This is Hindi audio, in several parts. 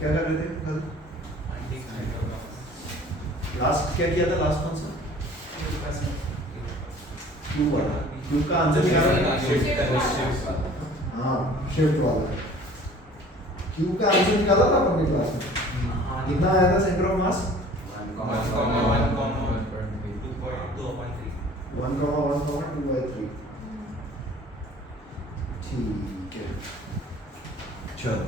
क्या कर रहे थे कल? लास्ट क्या किया था? लास्ट कौन सा? क्यूब वाला। क्यूब का आंसर निकाला। हाँ शिफ्ट वाला। क्यूब का आंसर निकाला था अपन ने क्लास में। कितना आया था सेंटर ऑफ मास? 1,1,2/3। ठीक है, चलो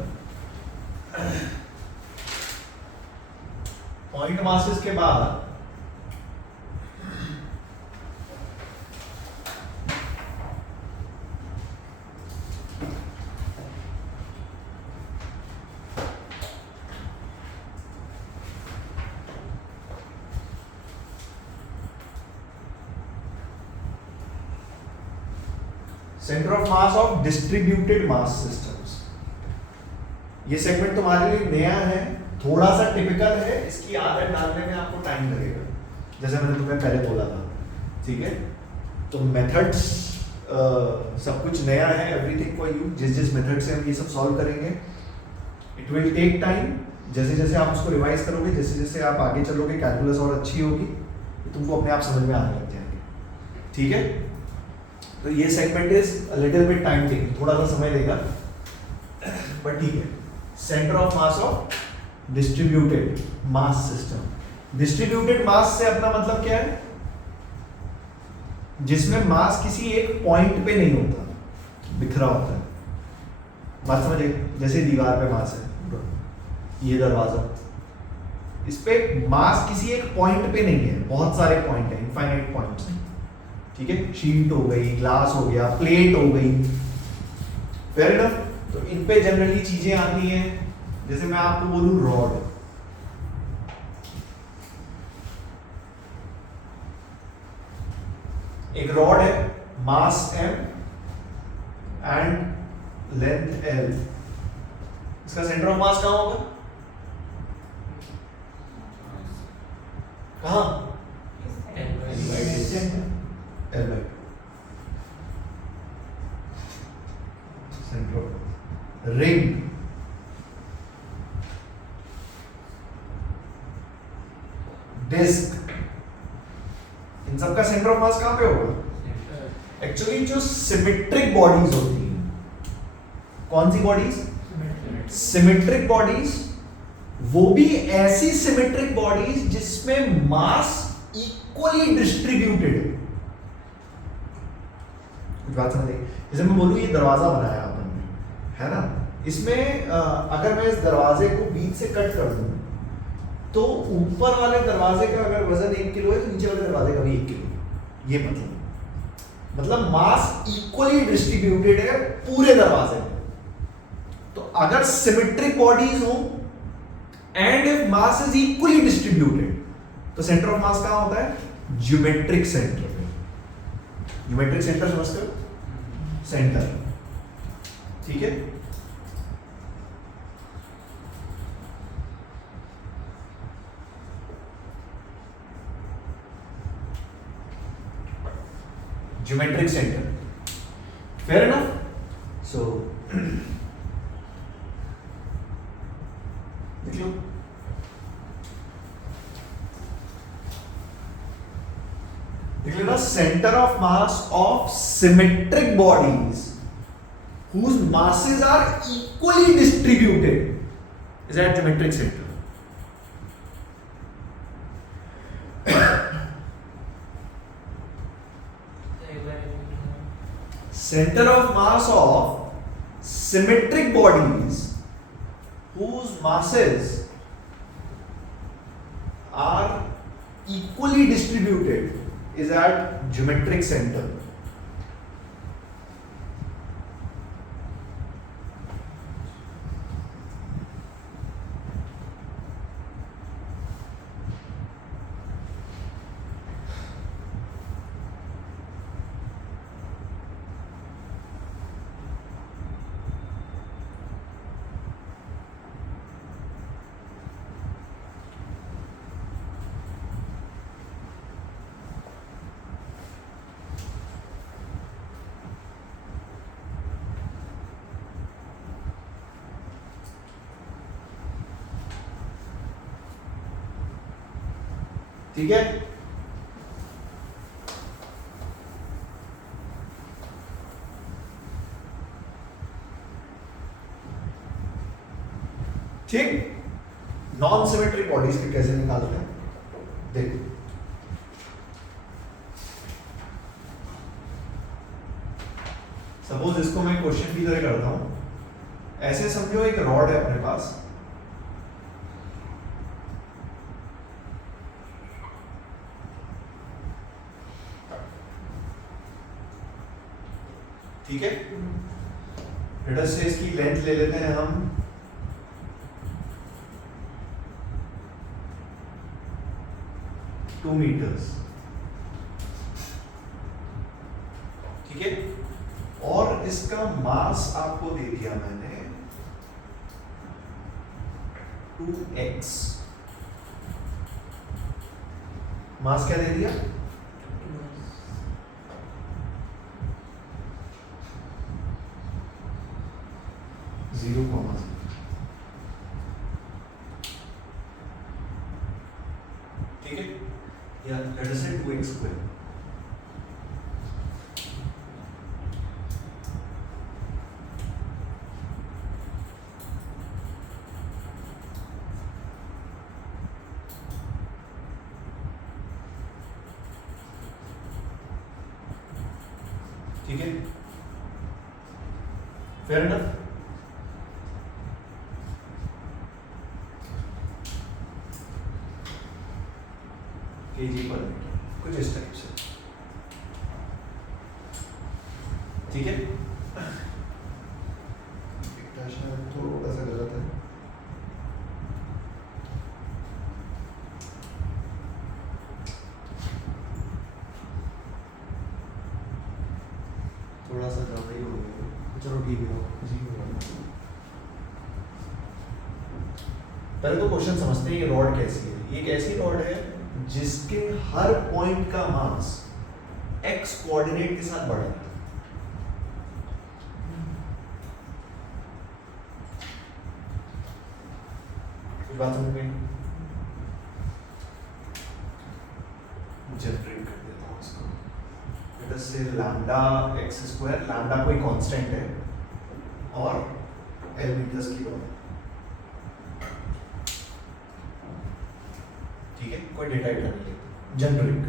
पॉइंट मासेस के बाद centre of mass of distributed mass systems. ये सेगमेंट तुम्हारे लिए नया है, थोड़ा सा टिपिकल है, इसकी आदत डालने में आपको टाइम लगेगा, जैसे मैंने तुम्हें पहले बोला था। ठीक है, तो मेथड्स सब कुछ नया है, एवरीथिंग फॉर यू। जिस जिस मेथड से हम ये सब सॉल्व करेंगे इट विल टेक टाइम। जैसे जैसे आप उसको रिवाइज करोगे, जैसे जैसे आप आगे चलोगे, कैलकुलस और अच्छी होगी, तो तुमको अपने आप समझ में आने लग जाएंगे। ठीक है, तो ये segment is a little bit time taking, थोड़ा सा समय लेगा, बट ठीक है। Centre of mass of distributed mass system. Distributed mass से अपना मतलब क्या है? जिसमें मास किसी एक पॉइंट पे नहीं होता, बिखरा होता है। बात समझे? जैसे दीवार पे मास है, ये दरवाजा, इस पे मास किसी एक पॉइंट पे नहीं है, बहुत सारे पॉइंट हैं, इनफाइनाइट पॉइंट्स हैं। ठीक है, शीट हो गई, ग्लास हो गया, प्लेट हो गई, फेयर इनफ। तो इन पे जनरली चीजें आती हैं, जैसे मैं आपको बोलूं रॉड, एक रॉड है, mass m and length l, इसका सेंटर ऑफ मास कहां होगा? कहां? L/2 centre of ring, disc, इन सबका सेंटर ऑफ मास कहां पे होगा? एक्चुअली जो सिमेट्रिक बॉडीज होती हैं, कौन सी बॉडीज? सिमेट्रिक बॉडीज, वो भी ऐसी सिमेट्रिक बॉडीज जिसमें मास इक्वली डिस्ट्रीब्यूटेड है। कुछ बात समझ आई? जैसे मैं बोलूं ये दरवाजा बनाया अपन ने, है ना, इसमें अगर मैं इस दरवाजे को बीच से कट कर दूं, तो ऊपर वाले दरवाजे का अगर वजन 1 किलो है, तो नीचे वाले दरवाजे का भी 1 किलो। ये मतलब मास इक्वली डिस्ट्रीब्यूटेड है पूरे दरवाजे में। तो अगर सिमेट्रिक बॉडीज हो and if mass is equally distributed, तो सेंटर ऑफ मास कहां होता है? ज्योमेट्रिक सेंटर में। ज्योमेट्रिक सेंटर समझते हो? सेंटर, ठीक है। Geometric center, fair enough? So देख लो, ना, center of mass of symmetric bodies whose masses are equally distributed is at geometric center. Center of mass of symmetric bodies whose masses are equally distributed is at geometric center. ठीक है, ठीक। नॉन सिमेट्रिक बॉडीज के कैसे निकालते हैं देखो। सपोज इसको मैं क्वेश्चन की तरह करता हूं, ऐसे समझो एक रॉड है अपने पास, ठीक है, लेट अस से इसकी लेंथ ले लेते हैं हम 2 मीटर्स, ठीक है, और इसका मास आपको दे दिया मैंने 2x। मास क्या दे दिया? 0,0, ठीक है, या लेट अस से 2x स्क्वायर। ठीक है, फेयर इनफ। केजी पर मीटर, कुछ इस टाइप से, ठीक है। शायद थोड़ा सा गलत है, थोड़ा सा ज्यादा ही हो गया, चलो ठीक है, पहले तो क्वेश्चन समझते हैं ये रॉड कैसी है। ये एक ऐसी रॉड है जिसके हर पॉइंट का मास x कोऑर्डिनेट के साथ बढ़ा है। बात समझ में? जनरेट कर देता हूं इसको, लेट अस से लैम्डा x स्क्वायर, लैम्डा कोई कांस्टेंट है और L मीटर्स की रॉड, ठीक है, कोई डेटा इधर नहीं लेते, जनरिक।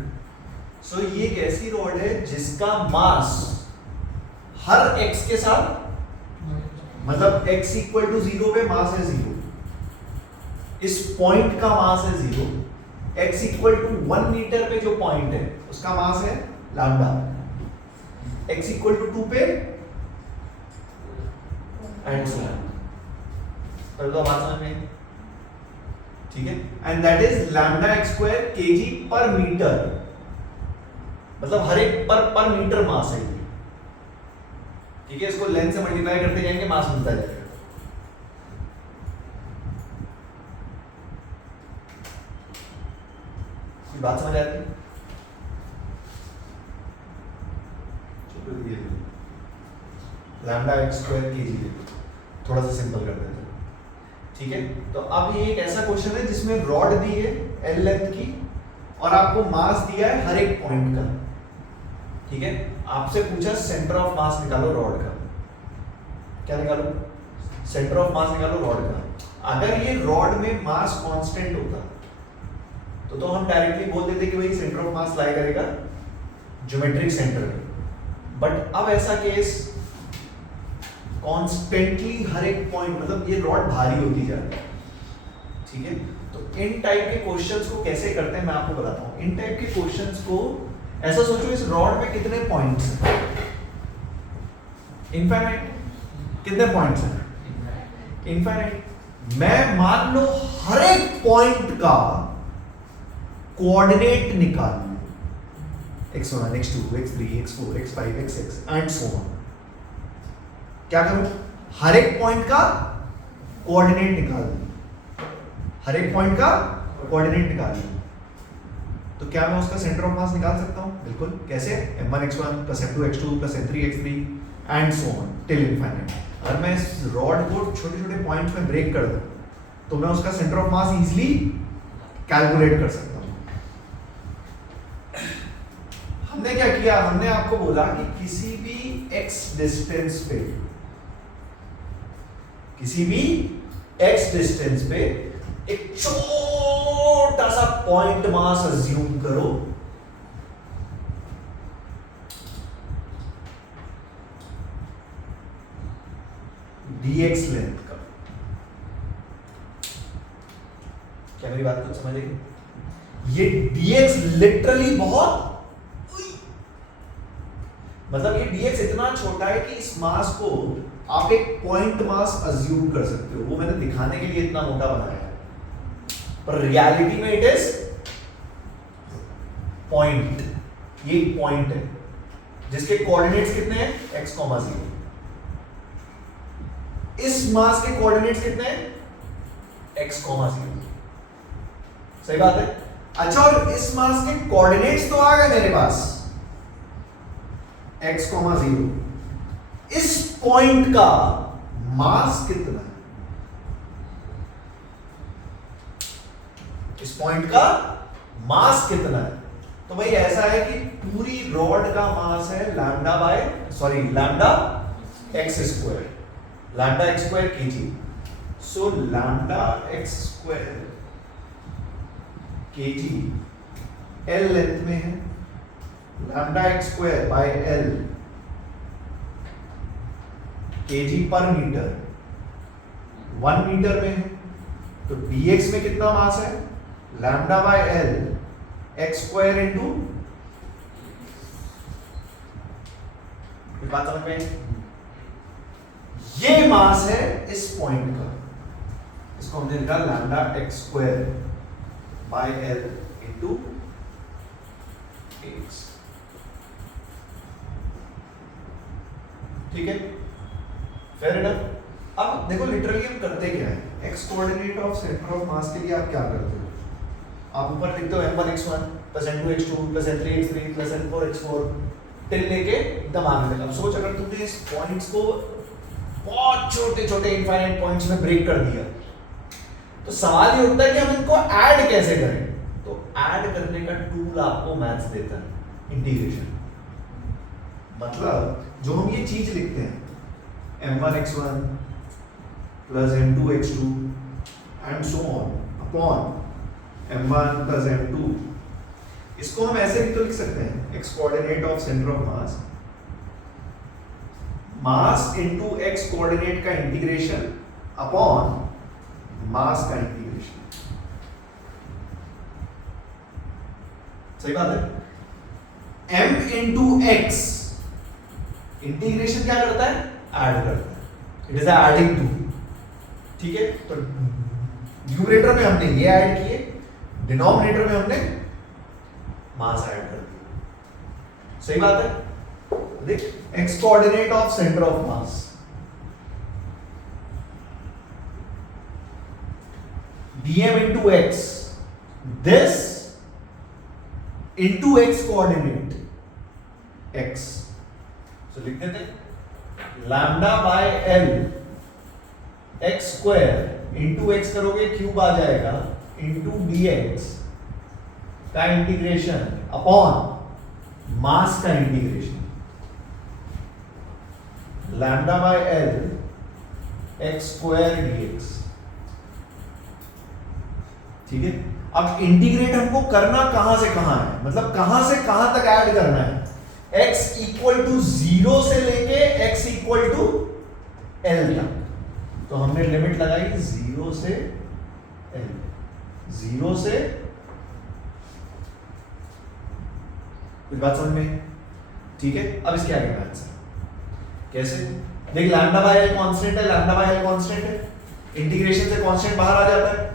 सो ये एक ऐसी रॉड है जिसका मास हर x के साथ, मतलब x इक्वल टू 0 पे मास है 0, इस पॉइंट का मास है 0, x इक्वल टू 1 मीटर पे जो पॉइंट है उसका मास है लैम्डा, x इक्वल टू 2 पे एंड सो ऑन। तो बात समझ में, ठीक है, and that is lambda x square KG पर मीटर, मतलब हर एक पर मीटर मास है ये, ठीक है। इसको लेंथ से मल्टीप्लाई करते जाएंगे, मास मिलता जाएगा। कोई बात समझ आती है? लैम्डा x स्क्वायर केजी, थोड़ा सा सिंपल कर देते हैं, ठीक है। तो अब ये एक ऐसा क्वेश्चन है जिसमें रॉड दी है L लेंथ की और आपको मास दिया है हर एक पॉइंट का, ठीक है। आपसे पूछा सेंटर ऑफ मास निकालो रॉड का, क्या निकालो? सेंटर ऑफ मास निकालो रॉड का। अगर ये रॉड में मास कांस्टेंट होता तो हम डायरेक्टली बोल देते कि भाई सेंटर ऑफ मास लाई करेगा ज्योमेट्रिक सेंटर में, बट अब ऐसा केस कॉन्स्टेंटली हर एक पॉइंट, मतलब ये रॉड भारी होती जा रही है, ठीक है। तो इन टाइप के क्वेश्चंस को कैसे करते हैं मैं आपको बताता हूं। इन टाइप के क्वेश्चंस को ऐसा सोचो, इस रॉड में कितने पॉइंट्स हैं? इनफाइनाइट। कितने पॉइंट्स हैं? इनफाइनाइट। मैं मान लो हर एक पॉइंट का कोऑर्डिनेट निकाल लूं, x1 x2 x3 x4 x5 x6 and so on. क्या करूं? हर एक पॉइंट का कोऑर्डिनेट निकाल लूं, हर एक पॉइंट का कोऑर्डिनेट निकाल लूं, तो क्या मैं उसका सेंटर ऑफ मास निकाल सकता हूं? बिल्कुल। कैसे? m1 x1 plus m2 x2 plus m3 x3 and so on till infinite. अगर मैं इस रॉड को छोटे छोटे पॉइंट्स में ब्रेक कर दूं तो मैं उसका centre of mass easily calculate कर सकता हूं, किया, हमने आपको बोला कि किसी भी x डिस्टेंस पे, किसी भी x डिस्टेंस पे एक छोटा सा पॉइंट मास अज्यूम करो, dx लेंथ का। क्या मेरी बात कुछ समझ आई? ये dx लिटरली बहुत, मतलब ये dx इतना छोटा है कि इस मास को आप एक पॉइंट मास अज्यूम कर सकते हो। वो मैंने दिखाने के लिए इतना मोटा बनाया है, पर रियलिटी में इट इज पॉइंट। ये पॉइंट है जिसके कोऑर्डिनेट्स कितने हैं, x, 0। इस मास के कोऑर्डिनेट्स कितने हैं, x, 0। सही बात है। अच्छा, और इस मास के कोऑर्डिनेट्स तो आ गए मेरे पास, x, 0। इस पॉइंट का मास कितना है, इस पॉइंट का मास कितना है? तो भाई ऐसा है कि पूरी रॉड का मास है lambda x square, lambda x square KG. सो lambda x square KG L length में है, lambda x square by L KG पर मीटर 1 मीटर में है। तो dx में कितना मास है, lambda by L x square into, बात समझ में? ये मास है इस पॉइंट का, इसको हमने लिखा lambda x square by L into x. ठीक है, फेयर इनफ। अब देखो लिटरली हम करते क्या है, x coordinate of centre of मास के लिए आप क्या करते हो, आप ऊपर लिखते हो m1x1 plus n2x2 plus n3x3 plus n4x4 till लेके एकदम आगे तक। अब सोच, अगर तुमने इस पॉइंट्स को बहुत छोटे छोटे इनफाइनाइट पॉइंट्स में ब्रेक कर दिया, तो सवाल ये उठता है कि हम इनको ऐड कैसे करें। तो ऐड करने का टूल आपको मैथ्स देता है, इंटीग्रेशन। मतलब जो हम ये चीज लिखते हैं m1x1 plus n2x2 and so on upon m1 plus m2, इसको हम ऐसे भी तो लिख सकते हैं, x coordinate of centre of mass, mass into x coordinate का इंटीग्रेशन अपॉन मास का इंटीग्रेशन। सही बात है। m इनटू x इंटीग्रेशन क्या करता है, ऐड करता है, इट इज एडिंग टू। ठीक है, तो न्यूमरेटर में हमने ये ऐड किए, डिनोमिनेटर में हमने मास ऐड कर दिया। सही बात है। देख, x coordinate of centre of mass, dm into x, this into x coordinate x। तो लिख देते हैं lambda by L x square into x करोगे क्यूब आ जाएगा इंटू dx का इंटीग्रेशन अपॉन मास का integration, lambda by L x square dx। ठीक है, अब इंटीग्रेट हमको करना कहां से कहां है, मतलब कहां से कहां तक ऐड करना है। x इक्वल टू 0 से लेके x इक्वल टू l तक। तो हमने लिमिट लगाई 0 से l, 0 से, कुछ बात समझ में? ठीक है, अब इसके आगे का आंसर कैसे? देख, लैम्डा बाय एल कांस्टेंट है, लैम्डा बाय एल कांस्टेंट है, इंटीग्रेशन से कांस्टेंट बाहर आ जाता है,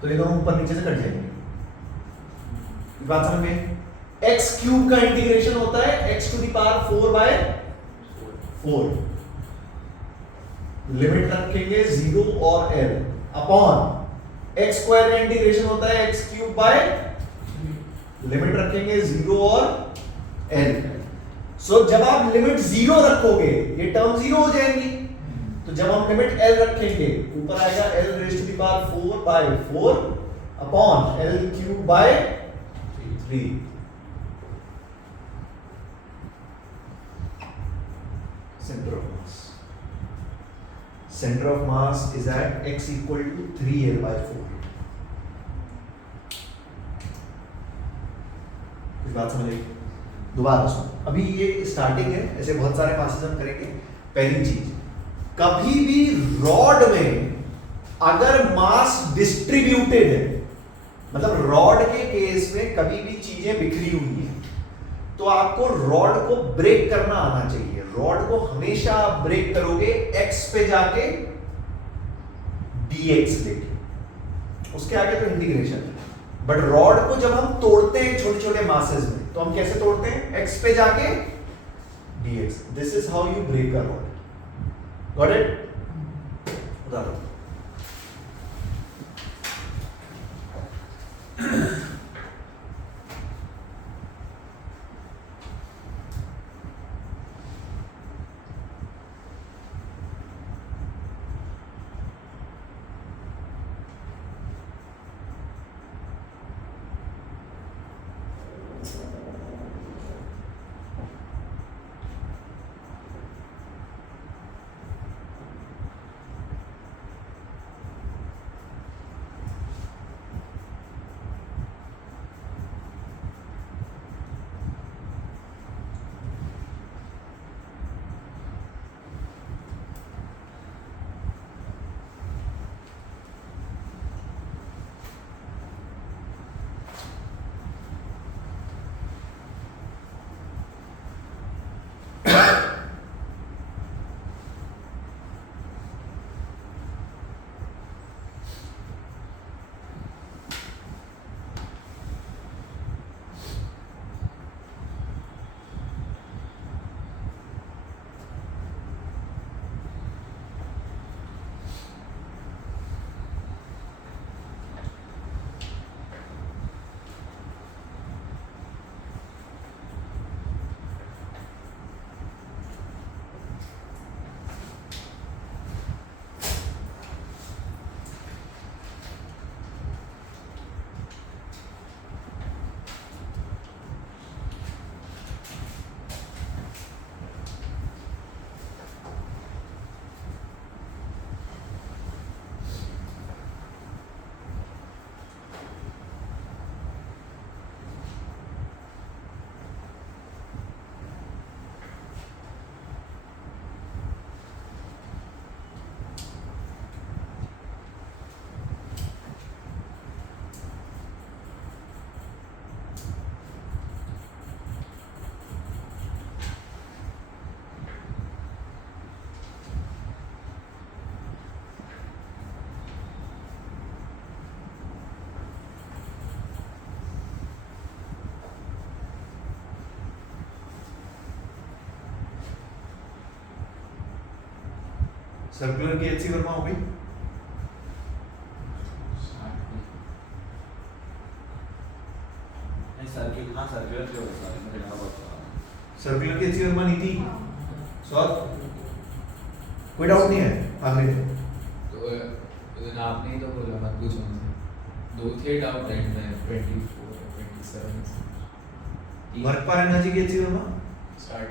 तो ये दोनों ऊपर नीचे से कट जाएंगे। बात समझ में? x क्यूब का इंटीग्रेशन होता है x to the power 4 by 4, limit रखेंगे 0 और l अपॉन x स्क्वायर का इंटीग्रेशन होता है x क्यूब बाय, लिमिट रखेंगे 0 और l। सो जब आप लिमिट 0 रखोगे ये टर्म 0 हो जाएंगी, तो जब हम लिमिट l रखेंगे ऊपर आएगा l raise to the power 4 by 4 upon l cube by 3। center of mass. Center of mass is at x equal to 3L/4. कुछ बात समझ आई? दोबारा सुनो, अभी ये स्टार्टिंग है, ऐसे बहुत सारे क्लासेस हम करेंगे। पहली चीज, कभी भी रॉड में अगर मास डिस्ट्रीब्यूटेड है, मतलब रॉड के केस में कभी भी चीजें बिखरी हुई है, तो आपको रॉड को ब्रेक करना आना चाहिए। रॉड को हमेशा आप ब्रेक करोगे x पे जाके dx लेके, उसके आगे तो इंटीग्रेशन है। बट रॉड को जब हम तोड़ते हैं छोटे छोटे मासेस में, तो हम कैसे तोड़ते हैं? x पे जाके dx। This is how you break a rod. Got it? उदाहरण सर्कुलर की HC वर्मा हो गई। सर्कुलर की HC वर्मा नहीं थी। कोई डाउट नहीं है आखिरी में? तो आपने ही तो बोला, मत पूछो मुझसे। दो थे डाउट एंड में 24 27 वर्क पर एनर्जी की HC वर्मा स्टार्ट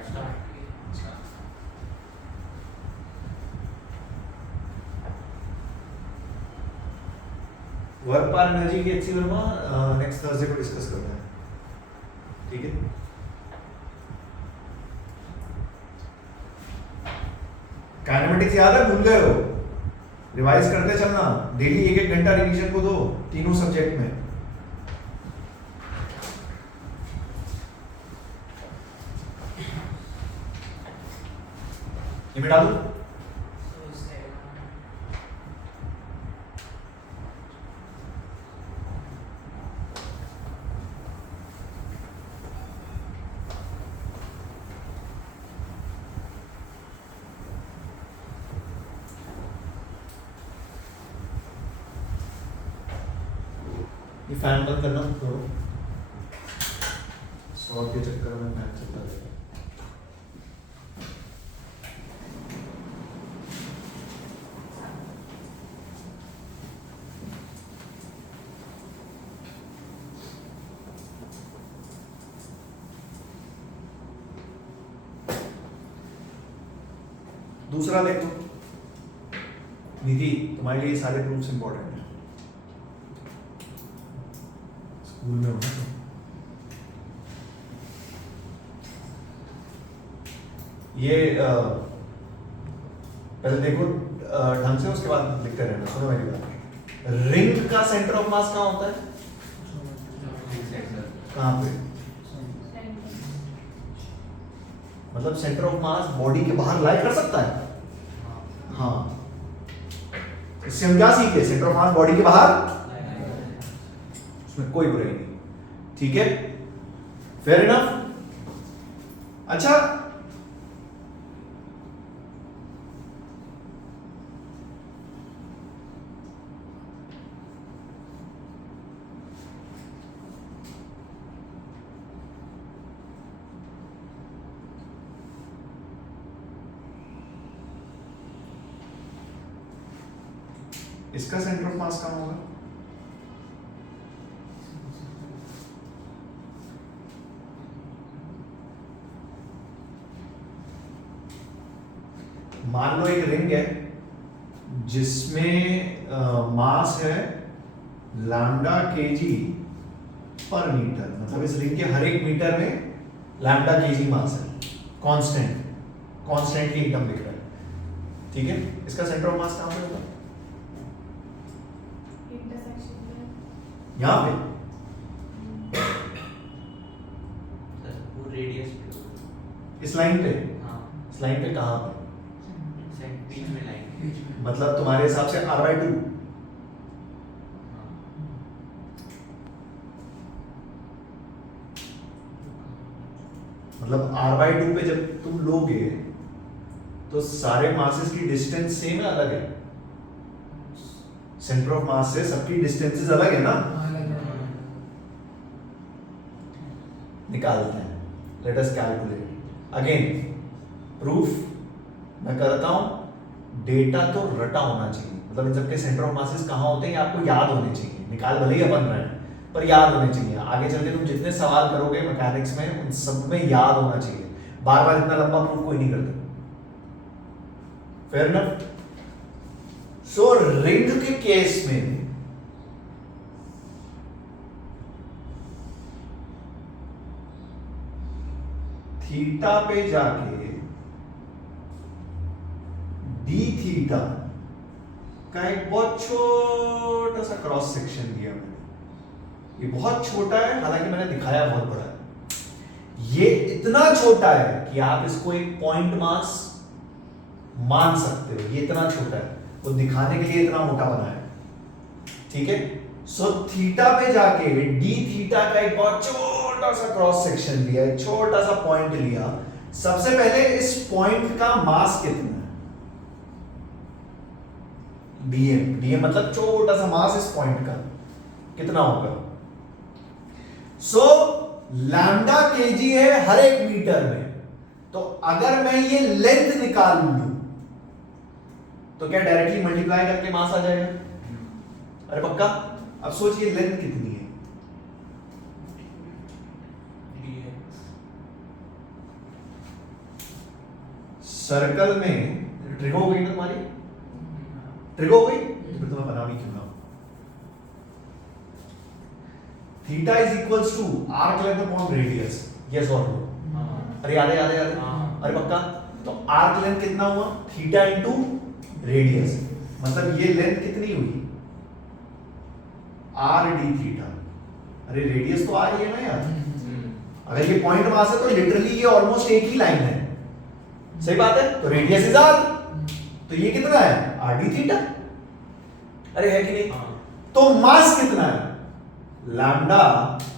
वर्क पर एनर्जी की HC वर्मा नेक्स्ट थर्सडे को डिस्कस करते हैं, ठीक है? काइनेमेटिक्स याद है? भूल गए हो? रिवाइज करते चलना, डेली 1-1 घंटा रिवीजन को दो तीनों सब्जेक्ट में। ये मिटा दो। ये फैन बंद करना तो 100 के चक्कर में फैन चलता रहेगा। दूसरा देखो निधि, तुम्हारे लिए ये सारे प्रूफ्स इंपॉर्टेंट हैं, स्कूल में होना तो। ये पहले देखो ढंग से, उसके बाद लिखते रहना। सुनो मेरी बात, रिंग का सेंटर ऑफ मास कहाँ होता है? कहाँ पे? मतलब सेंटर ऑफ मास बॉडी के बाहर लाई कर सकता है? हाँ, इससे हम क्या सीखे? सेंटर ऑफ मास बॉडी के बाहर, उसमें कोई बुराई नहीं, ठीक है, फेयर इनफ। अच्छा, इसका सेंटर ऑफ मास कहाँ होगा? मान लो एक रिंग है जिसमें मास है लैम्डा केजी पर मीटर, मतलब इस रिंग के हर एक मीटर में लैम्डा केजी मास है, कांस्टेंटली एकदम दिख रहा है, ठीक है। इसका सेंटर ऑफ मास कहाँ पे होगा? यहाँ पे वो रेडियस पे, इस लाइन पे, हाँ इस लाइन पे कहाँ पे? बीच में लाइन, मतलब तुम्हारे हिसाब से r/2, मतलब r/2 पे जब तुम लोगे तो सारे मासेस की डिस्टेंस सेम है, अलग है? सेंटर ऑफ मास से सबकी डिस्टेंसेस अलग है ना? निकालते हैं, let us calculate again. Proof मैं करता हूं, डेटा तो रटा होना चाहिए, मतलब इन सबके सेंटर ऑफ मासेस कहां होते हैं ये आपको याद होने चाहिए, निकाल भले ही अपन रहे हैं पर याद होने चाहिए। आगे चल के तुम जितने सवाल करोगे मैकेनिक्स में उन सब में याद होना चाहिए, बार बार इतना लंबा प्रूफ कोई नहीं करता, फेयर इनफ। सो रिंग के केस में थीटा पे जाके डी थीटा का एक बहुत छोटा सा क्रॉस सेक्शन दिया मैंने, ये बहुत छोटा है, हालांकि मैंने दिखाया बहुत बड़ा है। ये इतना छोटा है कि आप इसको एक पॉइंट मास मान सकते हो, ये इतना छोटा है, वो दिखाने के लिए इतना मोटा बना है, ठीक है। सो थीटा पे जाके डी थीटा का एक बहुत छोटा सा क्रॉस सेक्शन लिया, एक छोटा सा पॉइंट लिया। सबसे पहले इस पॉइंट का मास कितना है? डीएम, डीएम मतलब छोटा सा मास इस पॉइंट का कितना होगा? सो लैम्डा केजी है हर एक मीटर में, तो अगर मैं ये लेंथ निकाल लूं तो क्या डायरेक्टली मल्टीप्लाई करके मास आ जाएगा? अरे पक्का। अब सोचिए लेंथ कितनी है? सर्कल में ट्रिग हो गई ना तुम्हारी, ट्रिग हो गई तो फिर तुम्हें बना भी क्यों ना। Theta is equals to arc length upon radius, yes और नो? अरे याद है, याद है, याद है, अरे पक्का। तो आर्क लेंथ कितना हुआ? थीटा इंटू रेडियस, मतलब ये लेंथ कितनी हुई? R D theta. अरे रेडियस तो आर ही है ना यार, अगर ये पॉइंट मास है तो लिटरली ये ऑलमोस्ट एक ही लाइन है, सही बात है, तो रेडियस इज आर, तो ये कितना है? आर डी थीटा, अरे है कि नहीं? तो मास कितना है? लैम्डा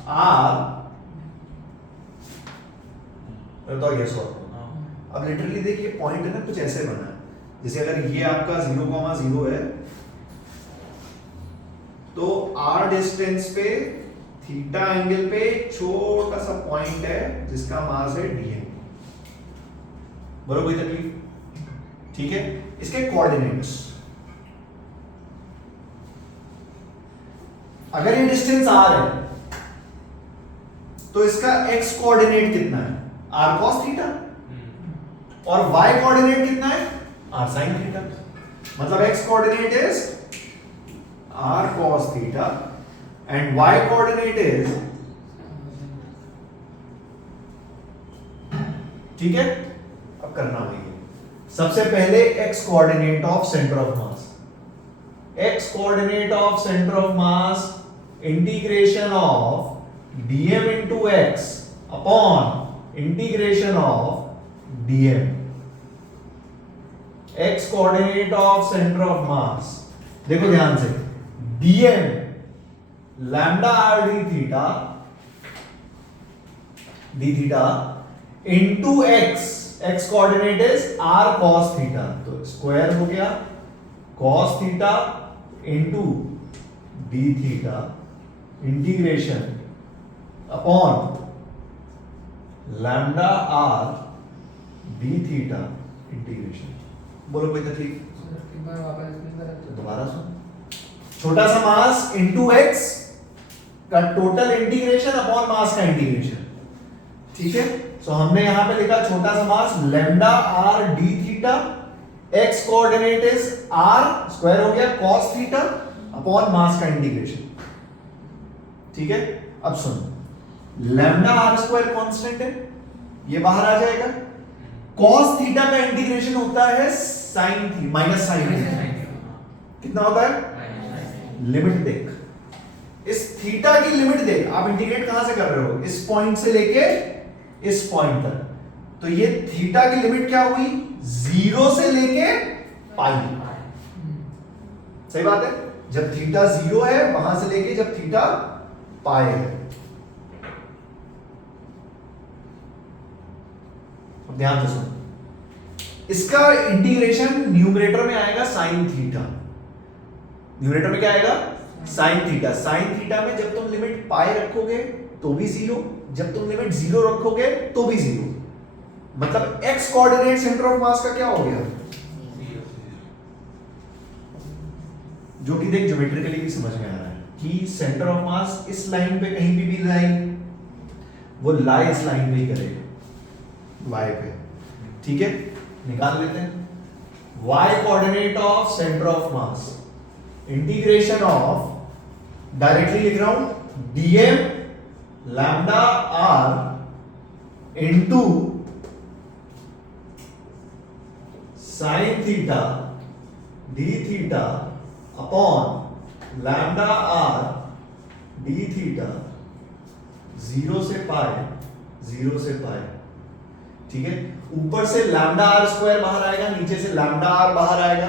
आर, तो यस और नो। अब लिटरली देखिए पॉइंट है ना कुछ ऐसे बना है, जैसे अगर ये आपका 0,0 है तो r डिस्टेंस पे थीटा एंगल पे छोटा सा पॉइंट है जिसका मास है dm, बरोबर? कोई तकलीफ? ठीक है। इसके कोऑर्डिनेट्स, अगर ये डिस्टेंस r है तो इसका x कोऑर्डिनेट कितना है? r cos थीटा, और y कोऑर्डिनेट कितना है? r sin थीटा, मतलब x coordinate is r cos theta and y coordinate is, ठीक है। अब करना वही है, सबसे पहले x coordinate of centre of mass, x coordinate of centre of mass integration of dm into x upon integration of dm, x coordinate of centre of मास, देखो ध्यान से, dm lambda r d theta into x, x coordinate is r cos theta, तो स्क्वायर हो गया cos theta into d theta integration upon lambda r d theta integration. बोलो कोई तकलीफ? दोबारा सुन, छोटा सा मास इनटू x का टोटल इंटीग्रेशन अपॉन मास का इंटीग्रेशन, ठीक है। सो हमने यहां पे लिखा छोटा सा mass lambda r d theta, x coordinate is r, square हो गया cos थीटा अपॉन मास का इंटीग्रेशन, ठीक है। अब सुन, लैम्डा r स्क्वायर कांस्टेंट है, ये बाहर आ जाएगा, cos थीटा का इंटीग्रेशन होता है sin theta minus sin theta, कितना होता है? लिमिट देख, इस थीटा की लिमिट देख, आप इंटीग्रेट कहां से कर रहे हो? इस पॉइंट से लेके इस पॉइंट तक, तो ये थीटा की लिमिट क्या हुई? 0 से लेके पाई, सही बात है। जब थीटा 0 है वहां से लेके जब थीटा पाई है, अब ध्यान से सुनो, इसका इंटीग्रेशन न्यूमरेटर में आएगा sin थीटा, न्यूमरेटर में क्या आएगा? sin theta. sin थीटा में जब तुम लिमिट पाई रखोगे तो भी 0, जब तुम लिमिट 0 रखोगे तो भी 0, मतलब x कोऑर्डिनेट सेंटर ऑफ मास का क्या हो गया? जो कि देख ज्योमेट्रिकली भी समझ में आ रहा है कि सेंटर ऑफ मास इस लाइन पे कहीं भी लाई, वो लाई इस लाइन पे ही करेगा, y पे, ठीक है। निकाल लेते हैं, y coordinate of centre of mass integration of, directly लिख रहा हूं, dm lambda r into sine theta d theta upon lambda r d theta 0 से पाई, 0 से पाई, ठीक है। ऊपर से लैम्डा r स्क्वायर बाहर आएगा, नीचे से लैम्डा r बाहर आएगा,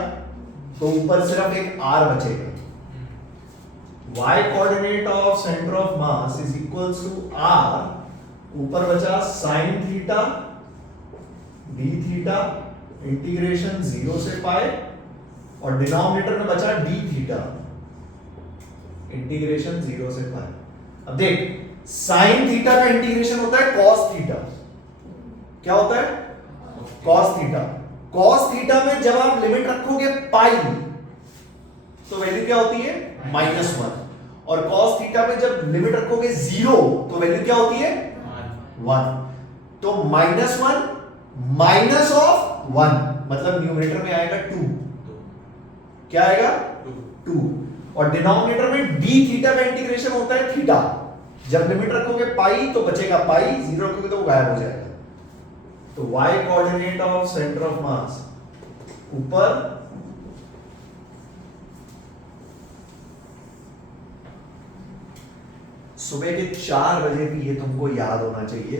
तो ऊपर सिर्फ एक r बचेगा। y coordinate of centre of mass is equals to r, ऊपर बचा sin theta d theta integration 0 से पाई, और डिनोमिनेटर में बचा d थीटा इंटीग्रेशन 0 से पाई। अब देख, sin थीटा का इंटीग्रेशन होता है cos थीटा, क्या होता है? cos theta. cos थीटा में जब आप लिमिट रखोगे पाई तो वैल्यू क्या होती है? -1, और cos थीटा में जब लिमिट रखोगे 0 तो वैल्यू क्या होती है? 1। तो -1 माइनस ऑफ 1 मतलब न्यूमरेटर में आएगा 2, क्या आएगा? 2, और डिनोमिनेटर में d थीटा का इंटीग्रेशन होता है थीटा, जब लिमिट रखोगे पाई तो बचेगा पाई, 0 रखोगे तो वो गायब हो जाएगा। तो y coordinate of centre of मास ऊपर सुबह के 4 बजे भी ये तुमको याद होना चाहिए,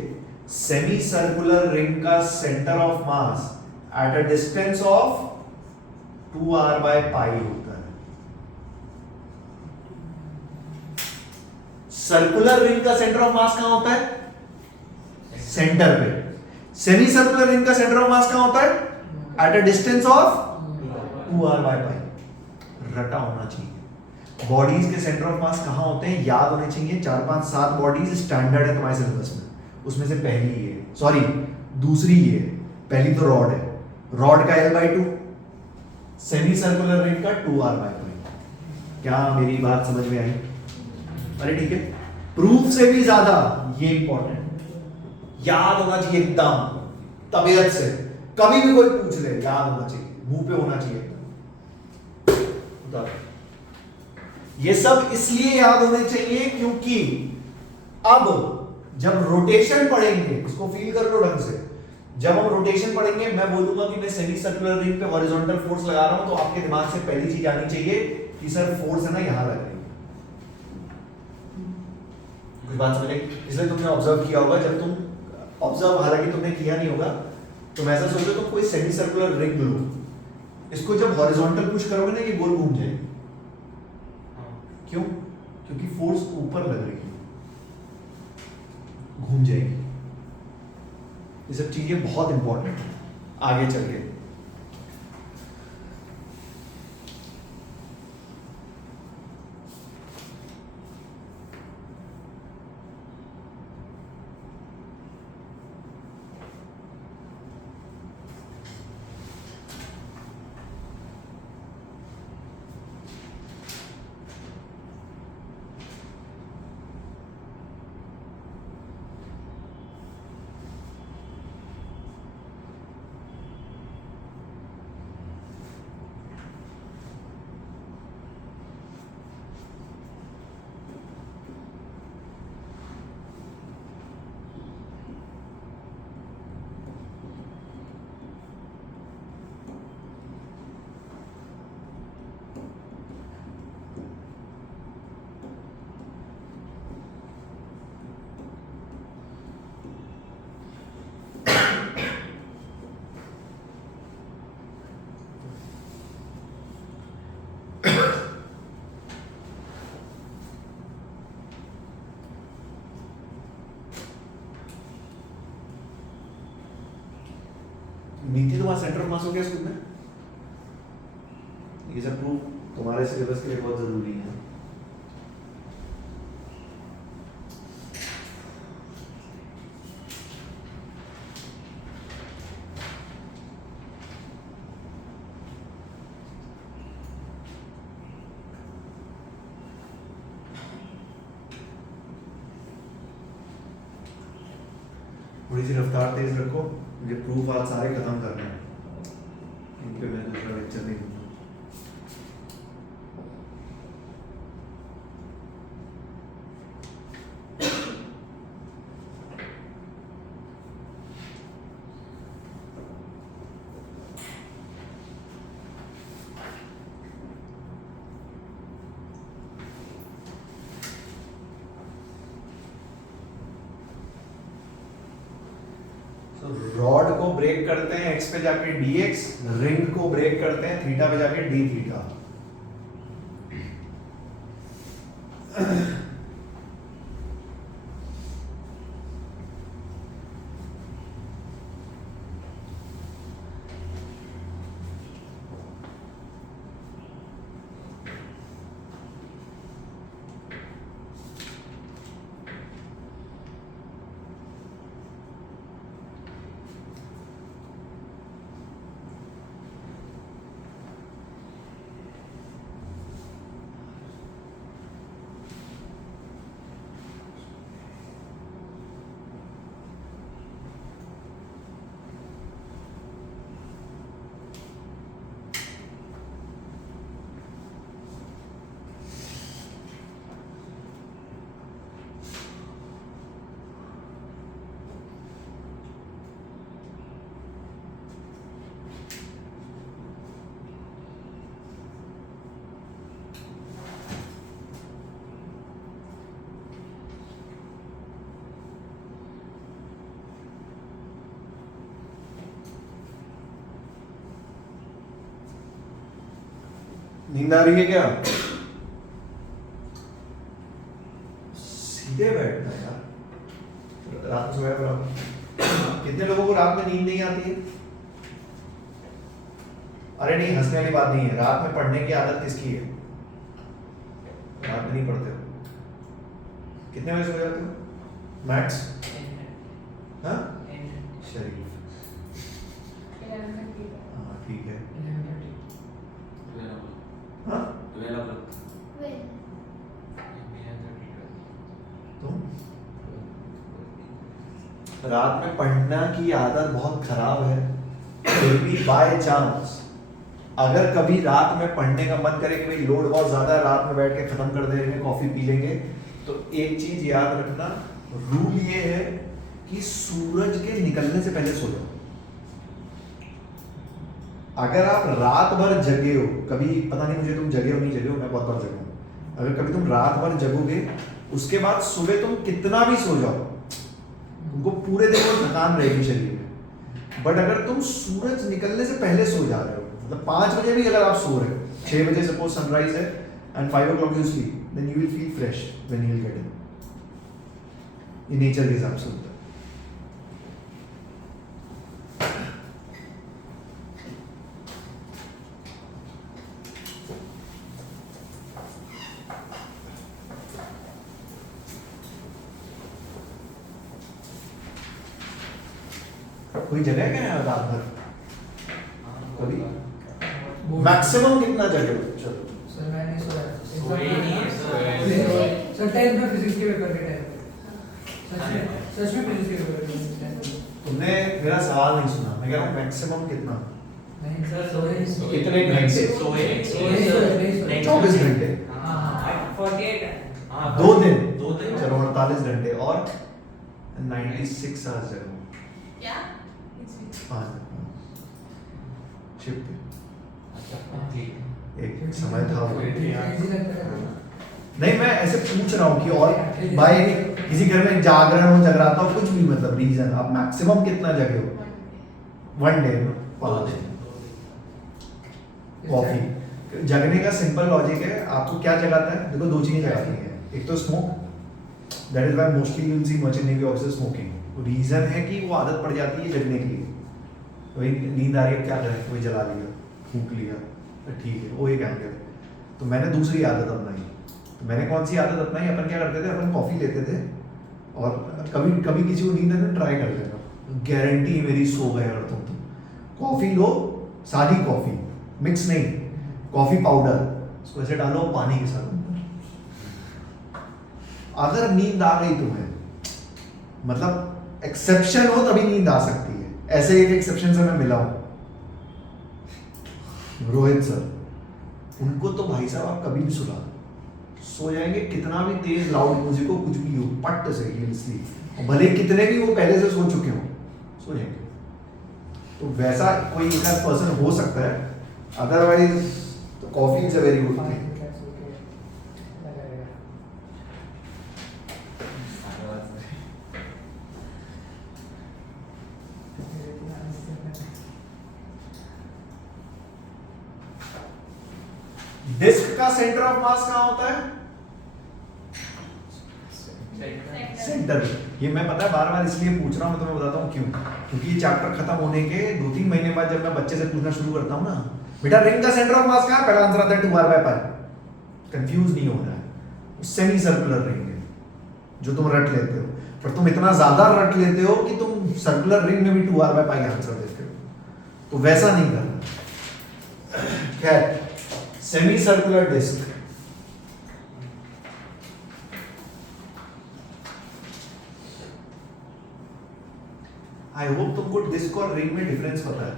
सेमी सर्कुलर रिंग का centre of mass at a distance of 2r/पाई होता है। सर्कुलर रिंग का सेंटर ऑफ मास कहां होता है? सेंटर पे। सेमी सर्कुलर रिंग का सेंटर ऑफ मास कहां होता है? एट अ डिस्टेंस ऑफ 2r/पाई। रटा होना चाहिए। बॉडीज के सेंटर ऑफ मास कहां होते हैं याद होने चाहिए। 4 5 7 बॉडीज स्टैंडर्ड है तुम्हारे सिलेबस में, उसमें से पहली ये, सॉरी दूसरी ये, पहली तो रॉड है, रॉड का L/2, सेमी सर्कुलर रिंग का 2r/पाई। क्या मेरी बात समझ में आई? अरे ठीक है, प्रूफ से भी ज्यादा ये इंपॉर्टेंट याद होना चाहिए एकदम तबीयत से, कभी भी कोई पूछ ले याद होना चाहिए। मुंह पे होना चाहिए उतार। ये सब इसलिए याद होने चाहिए क्योंकि अब जब रोटेशन पढ़ेंगे, इसको फील कर लो ढंग से, जब हम रोटेशन पढ़ेंगे मैं बोलूंगा कि मैं सेमी सर्कुलर रिंग पे हॉरिजॉन्टल फोर्स लगा रहा हूं, तो आपके दिमाग से पहली चीज आनी चाहिए कि सर फोर्स है ना यहां लग रही है। कुछ बात समझ, इसलिए तुमने ऑब्जर्व किया होगा, जब तुम ऑब्जर्व हालांकि तुमने किया नहीं होगा, तुम ऐसा सोचो तुम कोई सेमी सर्कुलर रिंग लो, इसको जब हॉरिजॉन्टल पुश करोगे ना ये गोल घूम जाएगी। क्यों? क्योंकि फोर्स ऊपर लग रही है, घूम जाएगी। ये सब चीजें बहुत इंपॉर्टेंट है आगे चल के। नीति तुम्हारा सेंटर ऑफ मास हो गया स्कूल में? ये सब प्रूफ तुम्हारे सिलेबस के लिए बहुत जरूरी है। थोड़ी सी रफ्तार तेज रखो, मुझे प्रूफ आज सारे खत्म करने हैं, इन पे मैं दूसरा लेक्चर नहीं दूंगा। रॉड को ब्रेक करते हैं x पे जाके dx, रिंग को ब्रेक करते हैं थीटा पे जाके d थीटा। नींद आ रही है क्या? सीधे बैठना यार, रात में सोया करो। कितने लोगों को रात में नींद नहीं आती है? अरे नहीं, हंसने वाली बात नहीं है, रात में पढ़ने की आदत किसकी है? रात में नहीं पढ़ते हो? कितने बजे सो जाते हो मैक्स? हाँ शरीफ, हाँ ठीक है। हाँ तुम रात में पढ़ना की आदत बहुत खराब है, फिर भी बाय चांस अगर कभी रात में पढ़ने का मन करे कि भाई लोड बहुत ज्यादा है, रात में बैठ के खत्म कर देंगे, कॉफी पी लेंगे, तो एक चीज याद रखना, रूल ये है कि सूरज के निकलने से पहले सो जाओ। अगर आप रात भर जगे हो, कभी पता नहीं मुझे तुम जगे हो नहीं जगे हो, मैं बहुत बार जगा हूं, अगर कभी तुम रात भर जगोगे उसके बाद सुबह तुम कितना भी सो जाओ तुमको पूरे दिन वो थकान रहेगी शरीर में। बट अगर तुम सूरज निकलने से पहले सो जा रहे हो, मतलब 5 बजे भी अगर आप सो रहे हो, 6 बजे सपोज सनराइज है and 5 o'clock you sleep, then you will feel fresh when you will get in. ये नेचर के हिसाब से होता है। कोई जगह क्या है रात भर कभी मैक्सिमम कितना जगह हो? चलो सर मैं नहीं सोया। सोए नहीं है, सोए। सर 10th में फिजिक्स के पेपर के टाइम पे सच में फिजिक्स के पेपर के टाइम पे तुमने मेरा सवाल नहीं सुना, मैं कह रहा हूँ मैक्सिमम कितना? नहीं सर सोए नहीं। कितने घंटे? सोए 24 घंटे, हाँ 48 2 दिन, 2 दिन चलो 48 घंटे और 96 आवर्स जगह क्या? शिफ्ट ठीक एक समय था वो। इजी लगता है। नहीं मैं ऐसे पूछ रहा हूँ कि और भाई किसी घर में जागरण हो, जगराता हो, कुछ भी मतलब रीजन, आप मैक्सिमम कितना जगे हो? 1 डे में 5 दिन। कॉफी जगने का सिंपल लॉजिक है, आपको क्या जगाता है? देखो 2 चीजें जगाती हैं, एक तो smoke, that is why mostly you will see merchant navy officers smoking. Reason है कि वो आदत पड़ जाती है जगने के लिए, वही नींद आ रही है क्या करें, कोई जला लिया, फूंक लिया, तो ठीक है, वो एक एंगल है। तो मैंने दूसरी आदत अपनाई। तो मैंने कौन सी आदत अपनाई? अपन क्या करते थे, अपन कॉफी लेते थे और कभी कभी किसी को नींद आने ट्राई कर लेना, गारंटी मेरी सो गए अगर तुम कॉफी लो, सादी कॉफी, मिक्स नहीं, कॉफी पाउडर, उसको ऐसे डालो पानी के साथ अंदर, अगर नींद आ गई तुम्हें, मतलब एक्सेप्शन हो तभी नींद आ सकती है। ऐसे एक एक्सेप्शन से मैं मिला हूं, रोहित सर, उनको तो भाई साहब आप कभी भी सुला सो जाएंगे, कितना भी तेज लाउड म्यूजिक हो, कुछ भी हो, पट से इसलिए भले कितने भी वो पहले से सो चुके हो, सो जाएंगे। तो वैसा कोई एक आध पर्सन हो सकता है, अदरवाइज तो coffee is a very good thing. Disc का सेंटर ऑफ मास कहाँ होता है? सेंटर। ये मैं पता है बार बार इसलिए पूछ रहा हूँ, मैं तुम्हें बताता हूँ क्यों। क्योंकि ये चैप्टर खत्म होने के 2-3 महीने बाद जब मैं बच्चे से पूछना शुरू करता हूँ ना, बेटा रिंग का सेंटर ऑफ मास कहाँ है, पहला आंसर आता है 2r/π। कंफ्यूज नहीं होना है, सेमी सर्कुलर रिंग है जो तुम रट लेते हो, पर तुम इतना ज्यादा रट लेते हो कि तुम सर्कुलर रिंग में भी 2r/π आंसर देते हो, तो वैसा नहीं करना। खैर, semi circular disc, I hope तुमको डिस्क और रिंग में डिफरेंस पता है।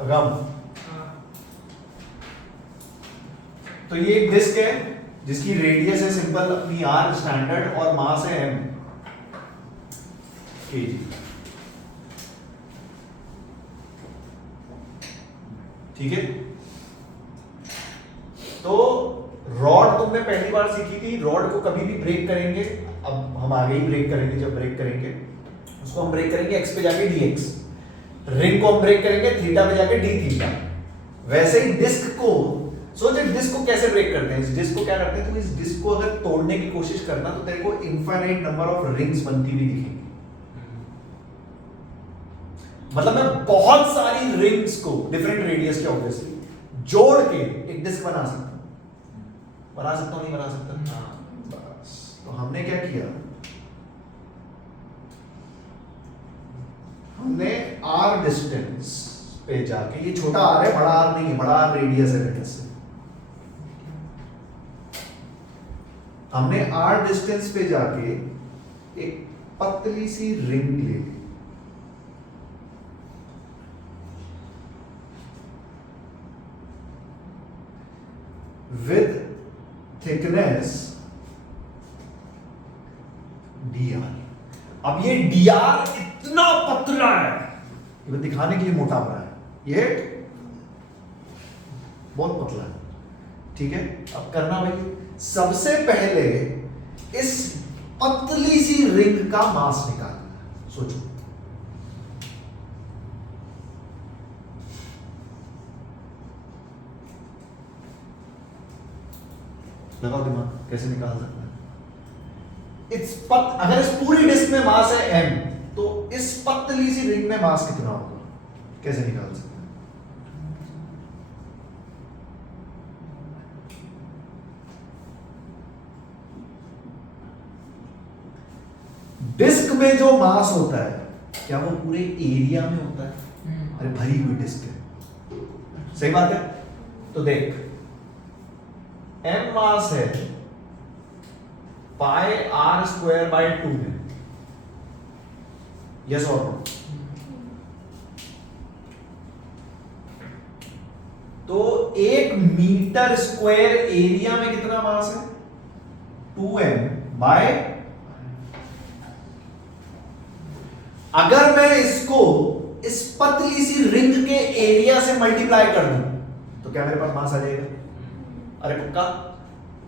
अगम, तो ये एक डिस्क है जिसकी रेडियस है सिंपल अपनी r स्टैंडर्ड और मास है m kg। ठीक है, तो रॉड तुमने पहली बार सीखी थी, रॉड को कभी भी ब्रेक करेंगे, अब हम आगे ही ब्रेक करेंगे, जब ब्रेक करेंगे उसको हम ब्रेक करेंगे x पे जाके dx, रिंग को हम ब्रेक करेंगे थीटा पे जाके d थीटा। वैसे ही डिस्क को, सोच डिस्क को कैसे ब्रेक करते हैं, इस डिस्क को क्या करते हैं, तो इस डिस्क को अगर तोड़ने की कोशिश करना तो तेरे को इनफाइनाइट नंबर ऑफ रिंग्स बनती हुई दिखेंगी। मतलब मैं बहुत सारी रिंग्स को डिफरेंट रेडियस के ऑब्वियसली जोड़ के एक डिस्क बना सकता हूं, नहीं बना सकता? बस, तो हमने क्या किया, हमने r डिस्टेंस पे जाके, ये छोटा r है, बड़ा r नहीं है, बड़ा r रेडियस है लेटर से, हमने r डिस्टेंस पे जाके एक पतली सी रिंग ले ली, with thickness dr। अब ये dr इतना पतला है, ये दिखाने के लिए मोटा बना है, ये बहुत पतला है, ठीक है। अब करना भाई, सबसे पहले इस पतली सी रिंग का मास निकालना। सोचो, लगाओ दिमाग, कैसे निकाल सकते हैं? अगर इस पूरी डिस्क में मास है m, तो इस पतली सी रिंग में मास कितना होगा, कैसे निकाल सकते हैं? डिस्क में जो मास होता है, क्या वो पूरे एरिया में होता है? अरे भरी हुई डिस्क है, सही बात है। तो देख, m मास है पाई r स्क्वायर बाय 2 में, यस और नो? तो 1 मीटर स्क्वायर एरिया में कितना मास है? 2m बाय, अगर मैं इसको इस पतली सी रिंग के एरिया से मल्टीप्लाई कर दूं तो क्या मेरे पास मास आ जाएगा? अरे पक्का?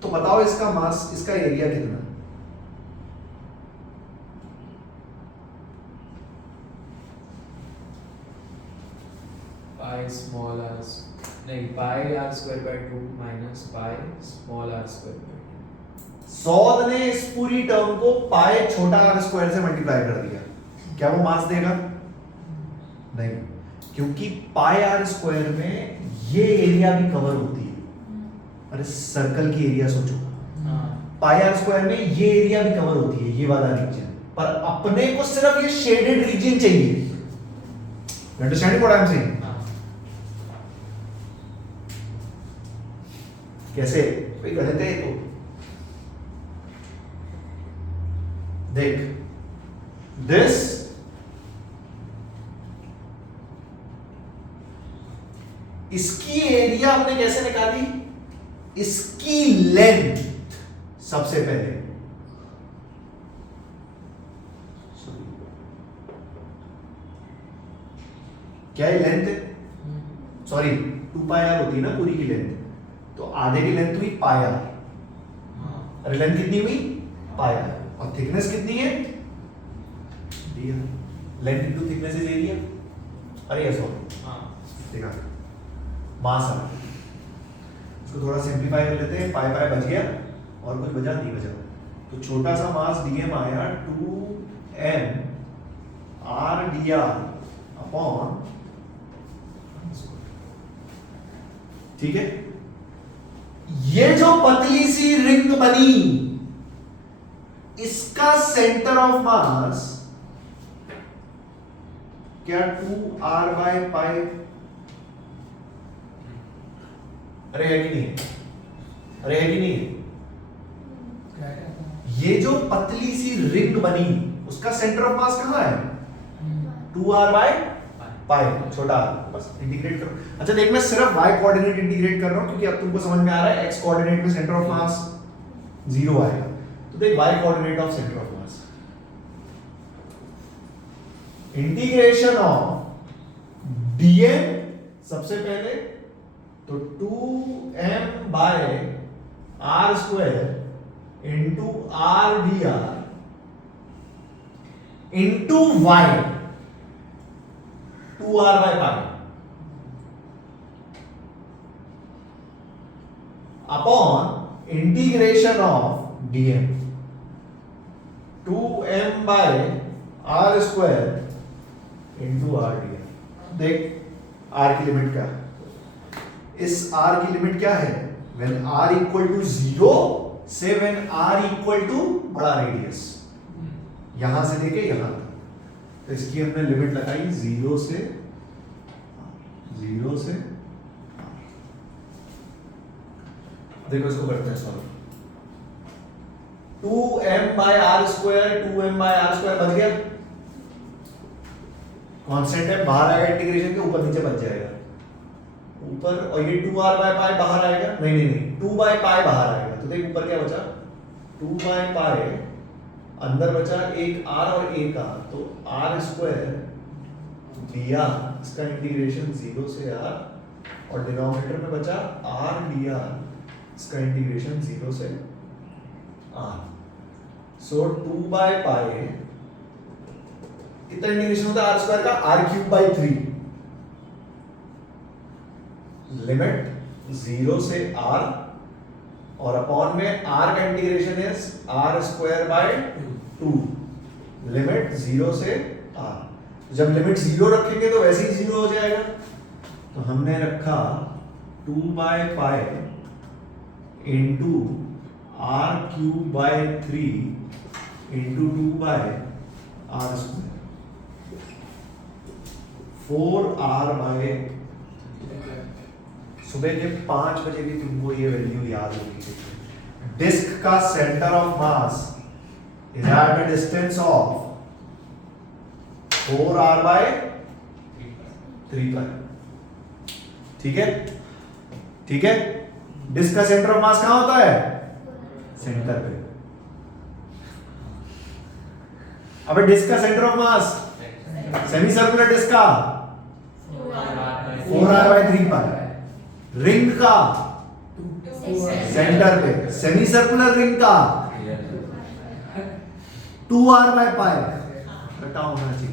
तो बताओ इसका मास, इसका एरिया कितना? पाई स्मॉल आर, नहीं, pi are square by 2 minus pi small r square by 2। सौद ने इस पूरी टर्म को पाई छोटा आर स्क्वायर से मल्टीप्लाई कर दिया, क्या वो मास देगा? नहीं, क्योंकि पाई आर स्क्वायर में ये एरिया भी कवर होती है। अरे सर्कल की एरिया सोचो, पाई आर स्क्वायर में ये एरिया भी कवर होती है, ये वाला रीजन, पर अपने को सिर्फ ये शेडेड रीजन चाहिए। You understand what I am saying? कैसे? कोई गलत है तो देख, दिस इसकी एरिया हमने कैसे निकाली? इसकी लेंथ सबसे पहले, क्या ये लेंथ है? सॉरी, 2 पाई आर होती है ना पूरी की लेंथ, तो आधे की लेंथ हुई पाई आर, अरे लेंथ कितनी हुई? पाई आर, और थिकनेस कितनी है? Length into thickness is area. अरे यस सॉरी, देखा, मास आ, इसको थोड़ा सिंप्लीफाई कर लेते हैं, पाई पाई बच गया और कुछ बचा नहीं बचा, तो छोटा सा मास dm आया 2m r dr अपॉन, ठीक है। ये जो पतली सी रिंग बनी, इसका सेंटर ऑफ मास क्या 2r बाय पाई? अरे है कि नहीं? अरे है कि नहीं? ये जो पतली सी रिंग बनी, उसका सेंटर ऑफ मास कहां है? 2r बाय पाई, छोटा r, बस इंटीग्रेट करो। अच्छा देख, मैं सिर्फ y कोऑर्डिनेट इंटीग्रेट कर रहा हूं क्योंकि अब तुमको समझ में आ रहा है x कोऑर्डिनेट में सेंटर ऑफ मास 0 आएगा, तो देख y coordinate of centre of mass, integration of dm सबसे पहले, तो 2m by r square into r dr into y 2r by pi upon integration of dm 2m by r square into r dr। देख r की लिमिट क्या है? इस r की लिमिट क्या है? when r equal to 0 से when r equal to बड़ा रेडियस, यहां से लेके यहां तक, तो इसकी हमने लिमिट लगाई 0 से देखो इसको करते हैं solve. 2m by r square, 2m by r square बच गया, कांस्टेंट है, बाहर आएगा इंटीग्रेशन के, ऊपर नीचे बच जाएगा, ऊपर, और ये 2r बाय पाई बाहर आएगा, नहीं 2 बाय पाई बाहर आएगा, तो देख ऊपर क्या बचा, 2 बाय पाई, अंदर बचा एक r और एक r, तो r स्क्वायर dr, इसका इंटीग्रेशन 0 से r, और डिनोमिनेटर में बचा r dr, इसका इंटीग्रेशन 0 से r। सो 2 बाय पाई कितना इंटीग्रेशन होता है r स्क्वायर का, r क्यूब बाय 3, लिमिट 0 से r, और अपॉन में r का integration is r square by 2, limit 0 से r। जब लिमिट 0 रखेंगे तो वैसे ही 0 हो जाएगा, तो हमने रखा 2 by pi into r cube by 3 into 2 by r square, 4r by, सुबह के 5 बजे भी तुमको ये वैल्यू याद होगी। डिस्क का centre of mass is at a distance of 4r by 3 pi. ठीक है, ठीक है। डिस्क का सेंटर ऑफ मास कहां होता है, सेंटर पे। अब डिस्क का centre of mass, semi circular disc का 4r बाय 3 पाई, रिंग का सेंटर पे, सेमी सर्कुलर रिंग का 2r बाय पाई, घटा होना चाहिए।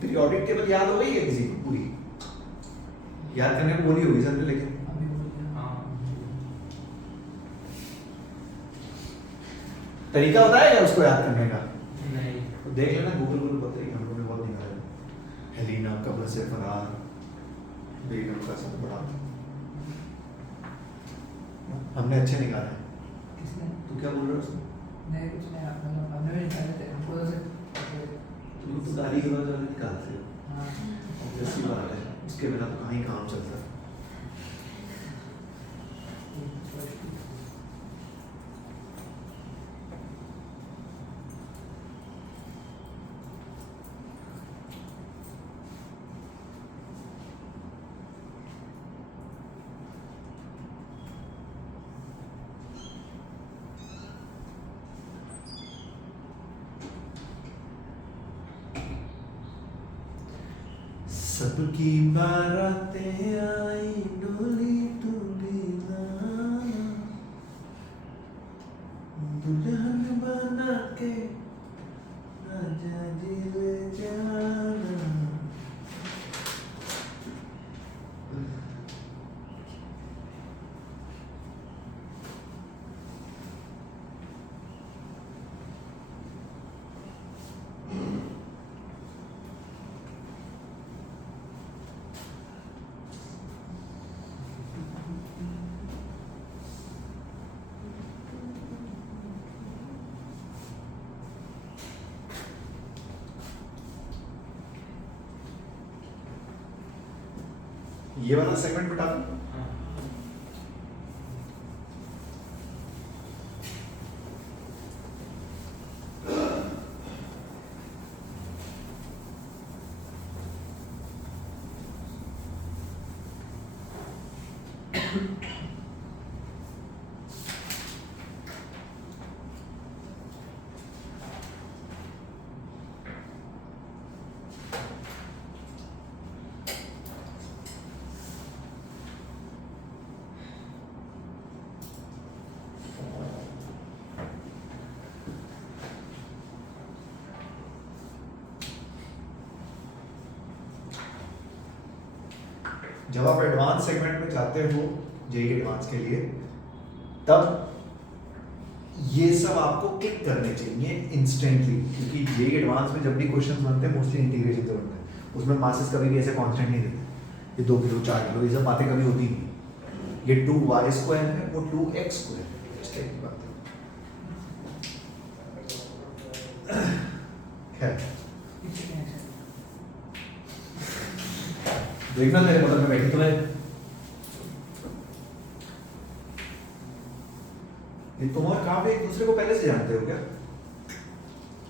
पीरियोडिक टेबल याद हो गई है किसी को, पूरी याद करने को बोली होगी सर ने, लेकिन तरीका बताया क्या उसको याद करने का? नहीं। तो देख लेना गूगल पर तरीका, हम लोगों ने बहुत निकाला है। हेलीना कब्र से फरार, बेगम का सब बड़ा, हमने अच्छे निकाले हैं। किसने? तू क्या बोल रहा है उसमें? नहीं कुछ नहीं, हमने भी निकाले थे, हमको तो तुम तो गाली के बाद वाले निकालते हो, हाँ ऑब्वियसली बात है, उसके बिना तो कहीं काम चलता है। सबकी बारातें आई डोली दूल्हा, दुल्हन बना के राजा जी ले जाना। ये वाला सेगमेंट मिटा दो। जब आप एडवांस सेगमेंट में जाते हो जेईई एडवांस के लिए, तब ये सब आपको क्लिक करने चाहिए इंस्टेंटली, क्योंकि जेईई एडवांस में जब भी क्वेश्चंस बनते हैं मोस्टली इंटीग्रेशन से बनते हैं, उसमें मासेस कभी भी ऐसे कांस्टेंट नहीं देते, ये 2 किलो 4 किलो ये सब बातें कभी होती नहीं। ये 2y² है, वो 2x² है, इस टाइप की बात है। खैर देखना मेरे मतलब में बैठी तो है, ये तुम और कहाँ पे एक दूसरे को पहले से जानते हो क्या?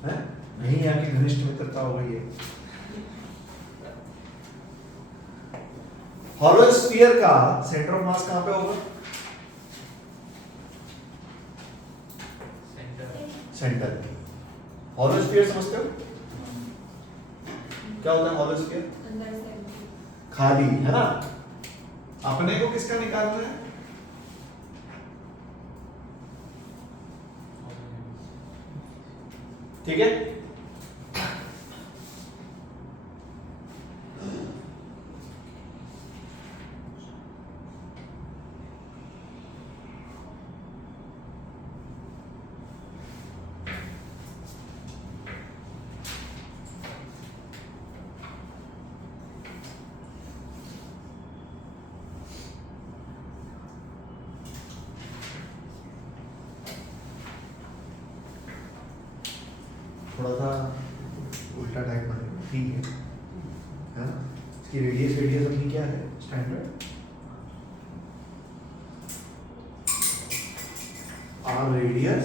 हैं? नहीं, यहाँ की घनिष्ठ मित्रता हो गई है। हॉलो स्फीयर का सेंटर ऑफ मास कहाँ पे होगा? सेंटर। हॉलो स्फीयर समझते हो क्या होता है? हॉलो स्फीयर खाली है ना। अपने को किसका निकालना है? ठीक है, थोड़ा सा उल्टा टाइप बनेगा, ठीक है ना। इसकी रेडियस अपनी क्या है? Standard R radius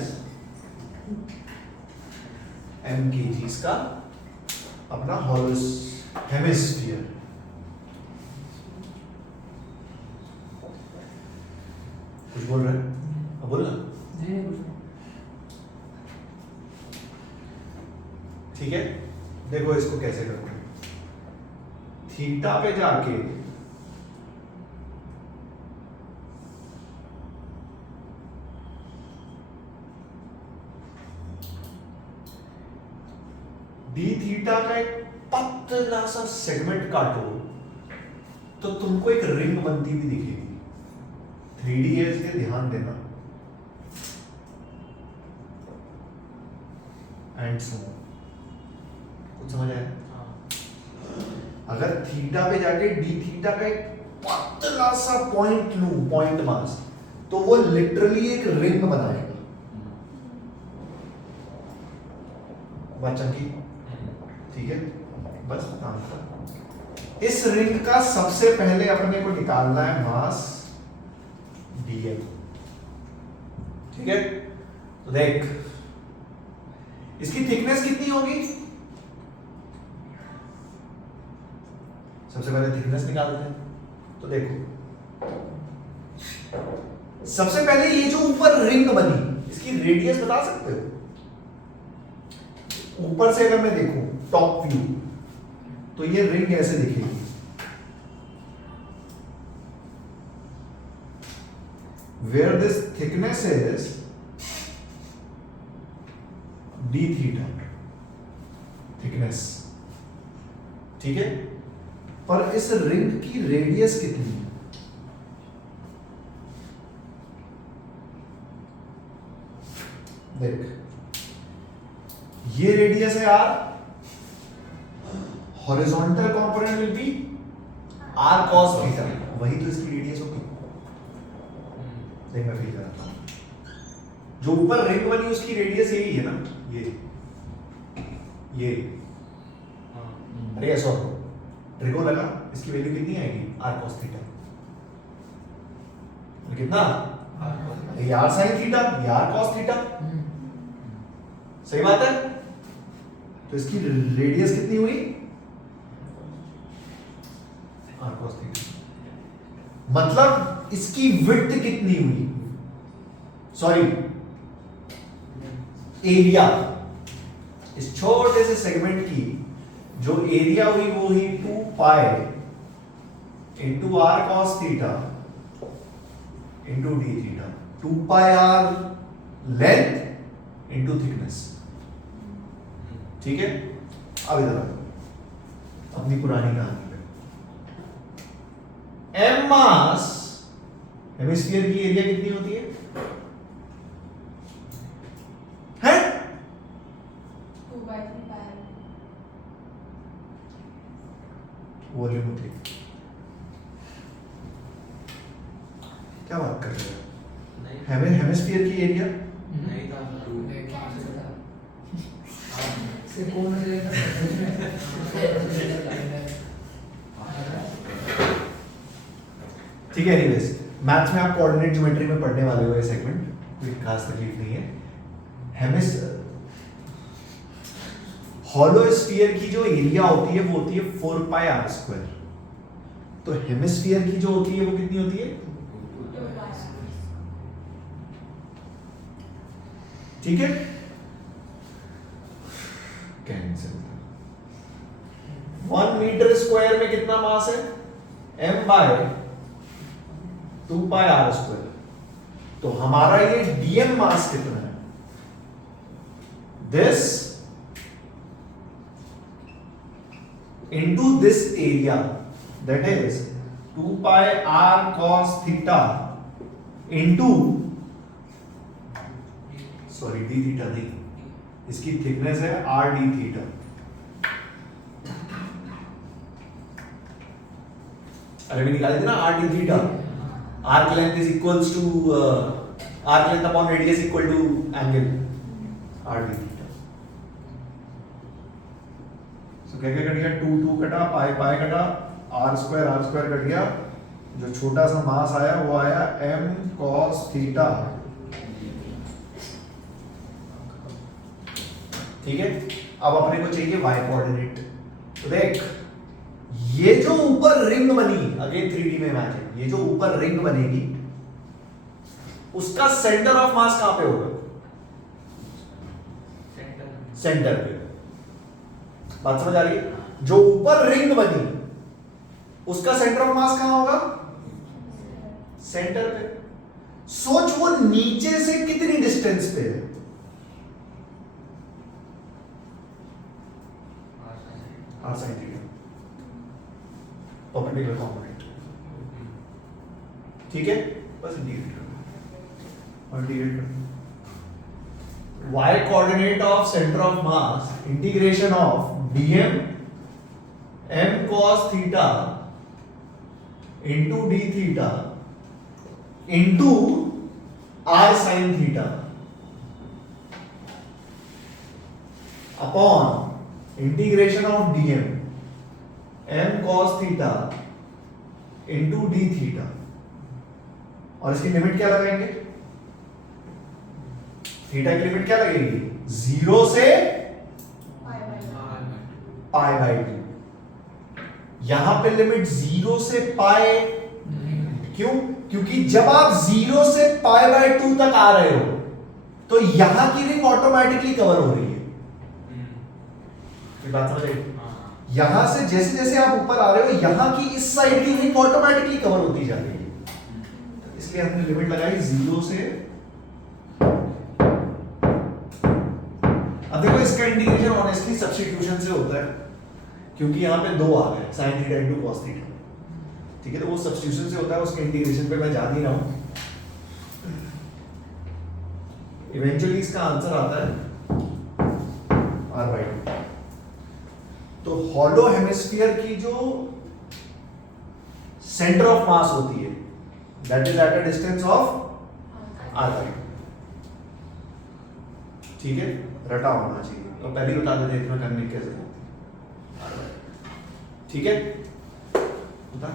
m kgs का अपना हॉलो हेमिस्फीयर। कुछ बोल रहे हैं? अब बोलना। नहीं कुछ नहीं। ठीक है, देखो इसको कैसे करते हैं। थीटा पे जाके डी थीटा का एक पतला सा सेगमेंट काटो तो तुमको एक रिंग बनती हुई दिखेगी। 3D है इसलिए ध्यान देना। एंड सो कुछ समझ आया? अगर थीटा पे जाके डी थीटा का एक पतला सा पॉइंट लूं, पॉइंट मास, तो वो लिटरली एक रिंग बनाएगा। बच्चा की ठीक है, बस नाम था। इस रिंग का सबसे पहले अपने को निकालना है मास dm। ठीक है, तो देख इसकी थिकनेस कितनी होगी? सबसे पहले थिकनेस निकालते हैं। तो देखो सबसे पहले ये जो ऊपर रिंग बनी, इसकी रेडियस बता सकते हो? ऊपर से अगर मैं देखूं टॉप व्यू, तो ये रिंग ऐसे दिखेगी। Where this thickness is d theta, thickness, ठीक है। पर इस रिंग की रेडियस कितनी है? देख ये रेडियस है r, horizontal component will be r cos theta, वही तो इसकी रेडियस होगी। देख मैं फिल कराता हूं, जो ऊपर रिंग बनी उसकी रेडियस यही है ना, ये अरे ऐसा हो ट्रिको लगा, इसकी वैल्यू कितनी आएगी r cos थीटा, कितना ये r sin थीटा, ये r cos थीटा, सही बात है। तो इसकी रेडियस कितनी हुई r cos थीटा, मतलब इसकी विड्थ कितनी हुई, सॉरी एरिया, इस छोटे से सेगमेंट की जो एरिया हुई वो ही 2 पाई into r cos theta into d theta, 2 पाई r लेंथ इंटू थिकनेस, ठीक है। अब इधर आओ अपनी पुरानी कहानी पे, m मास हेमिस्फीयर की एरिया कितनी होती है, है 2/3 पाई, वॉल्यूम होती है, क्या बात कर रहे हो, हेमिस्फीयर की एरिया नहीं था से कौन से ठीक है। एनीवेज मैथ्स में आप कोऑर्डिनेट ज्योमेट्री में पढ़ने वाले हो ये सेगमेंट, कोई खास तकलीफ नहीं है। हॉलो स्फीयर की जो एरिया होती है वो होती है 4 पाई r स्क्वायर, तो हेमिस्फीयर की जो होती है वो कितनी होती है, 2 पाई, ठीक है। कैंसिल, 1 मीटर स्क्वायर में कितना मास है, m बाय 2 पाई r स्क्वायर, तो हमारा ये dm मास कितना है, this into this area, that is 2 pi r cos theta into, sorry d theta नहीं, इसकी थिकनेस है r d theta, अरे भी निकाले थे ना r d theta, arc length is equals to arc length upon radius equal to angle r d theta। क्या क्या कट गया, 2 2 कटा, पाई पाई कटा, r स्क्वायर कट गया, जो छोटा सा मास आया वो आया m cos थीटा, ठीक है। अब अपने को चाहिए y कोऑर्डिनेट, तो देख ये जो ऊपर रिंग बनी, अगेन 3D में इमेजिन, ये जो ऊपर रिंग बनेगी उसका सेंटर ऑफ मास कहां पे होगा, सेंटर पे, बात समझ आ रही है। जो ऊपर रिंग बनी उसका सेंटर ऑफ मास कहां होगा, सेंटर पे। सोच वो नीचे से कितनी डिस्टेंस पे है, r sin theta, perpendicular component, ठीक है। बस इंटीग्रेट कर, और इंटीग्रेट कर, y coordinate of center of mass integration of dm m cos theta into d theta into r sin theta upon integration of dm m cos theta into d theta, और इसकी लिमिट क्या लगाएंगे, थीटा की लिमिट क्या लगेगी, 0 से पाई बाय 2, यहां पे लिमिट 0 से पाई, क्यों, क्योंकि जब आप 0 से पाई बाय 2 तक आ रहे हो तो यहां की रिंग ऑटोमेटिकली कवर हो रही है, ये बात समझ आई। यहां से जैसे जैसे आप ऊपर आ रहे हो यहां की इस साइड की रिंग ऑटोमेटिकली कवर होती जा रही है, इसलिए हमने लिमिट लगाई 0 से। अब देखो इसका इंटीग्रेशन ऑनेस्टली सब्स्टिट्यूशन से होता है, क्योंकि यहाँ पे 2 आ गए sin theta into cos theta, ठीक है, तो वो सब्स्टिट्यूशन से होता है, उसके इंटीग्रेशन पे मैं जा नहीं रहा हूँ। इवेंचुअली इसका आंसर आता है r/2। तो हॉलो हेमिस्फीयर की जो सेंटर ऑफ मास होती है that is at a distance of r/2, ठीक है, रटा होना चाहिए, तो पहले ही बता देते इतना करने की जरूरत, ठीक है, बता।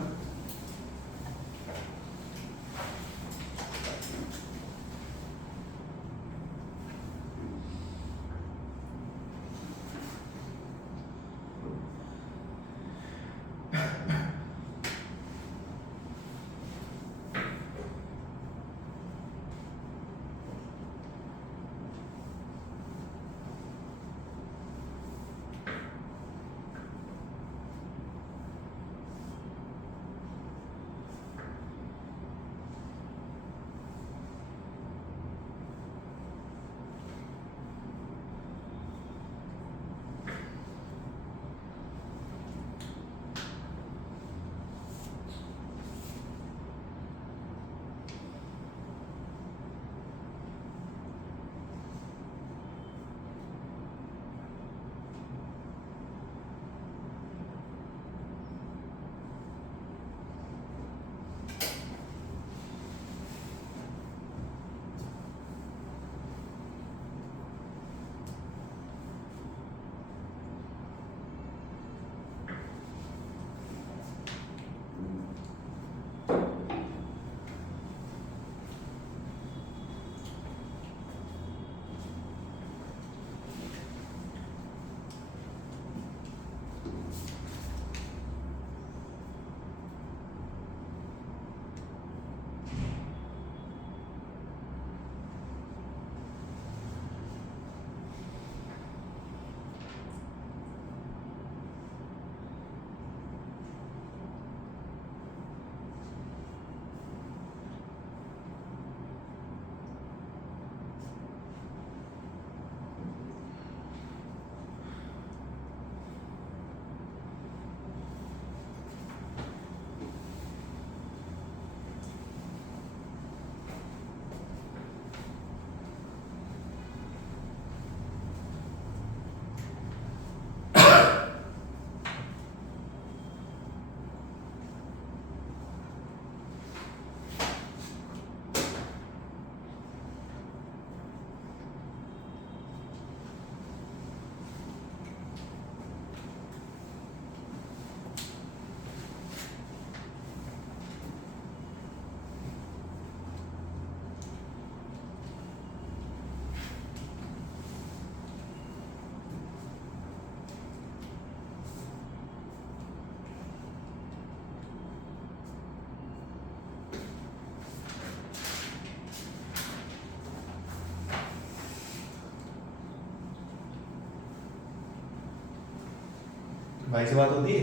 भाई से बात होती है?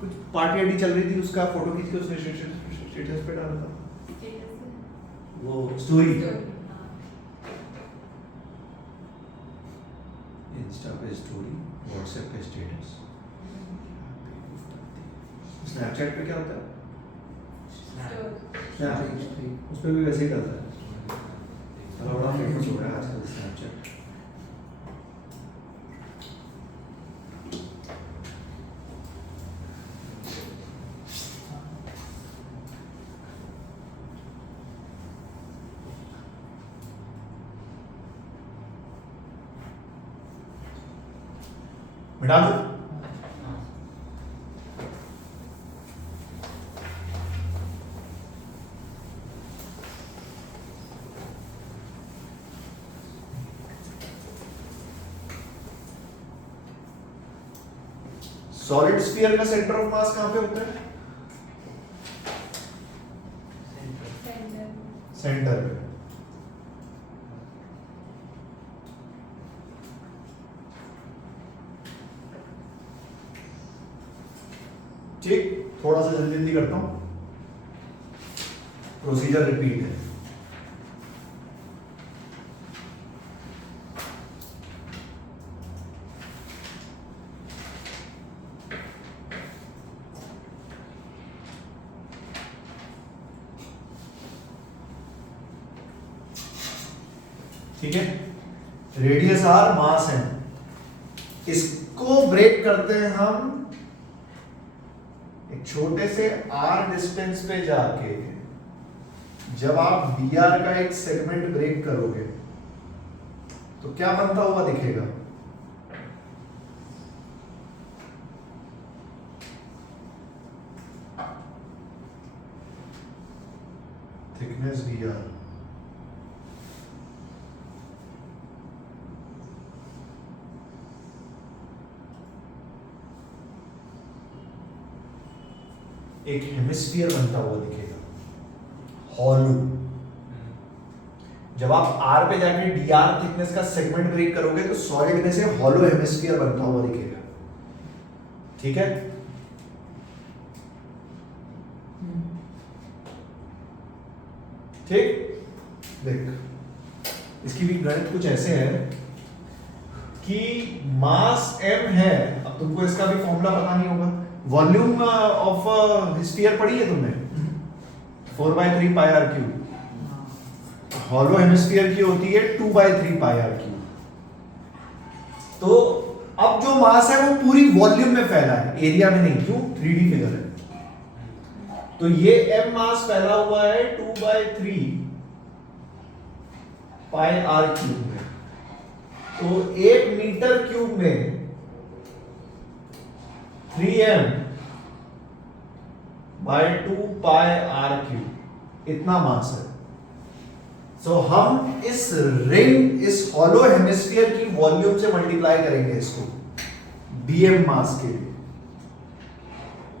कुछ पार्टी आर्टी चल रही थी, उसका फोटो खींच के उसने स्टेटस पे डाला था, वो स्टोरी इंस्टा पे स्टोरी, व्हाट्सएप पे स्टेटस, स्नैपचैट पे क्या होता है? स्नैप उस पे भी वैसे ही डालता है, बड़ा फेमस हो रहा है आजकल स्नैपचैट। मिटा दो। सॉलिड स्फीयर का सेंटर ऑफ मास कहां पे होता है? सेंटर पे। ठीक, थोड़ा सा जल्दी जल्दी करता हूं, प्रोसीजर रिपीट है। ठीक है, रेडियस आर, मास है, इसको ब्रेक करते हैं हम एक छोटे से आर डिस्टेंस पे जाके। जब आप बी आर का एक सेगमेंट ब्रेक करोगे तो क्या बनता हुआ दिखेगा? थिकनेस dr एक हेमिस्फीयर बनता हुआ दिखेगा हॉलो। जब आप आर पे जाके dr थिकनेस का सेगमेंट ब्रेक करोगे तो सॉलिड में से हॉलो हेमिस्फीयर बनता हुआ दिखेगा, ठीक है। ठीक, देख इसकी भी गणित कुछ ऐसे है कि मास m है, अब तुमको इसका भी फॉर्मूला पता नहीं होगा, वॉल्यूम ऑफ स्फीयर पढ़ी है तुमने 4/3 पाई आर क्यूब, हॉलो हेमिस्फीयर की होती है 2/3 पाई आर क्यूब। तो अब जो मास है वो पूरी वॉल्यूम में फैला है, एरिया में नहीं, क्यों 3D फिगर है। तो ये m मास फैला हुआ है 2/3 पाई आर क्यूब में। तो 1 मीटर क्यूब में 3m by 2 pi R cube इतना मास है। सो हम इस रिंग, इस हॉलो हेमिस्फीयर की वॉल्यूम से मल्टीप्लाई करेंगे इसको dm मास के लिए।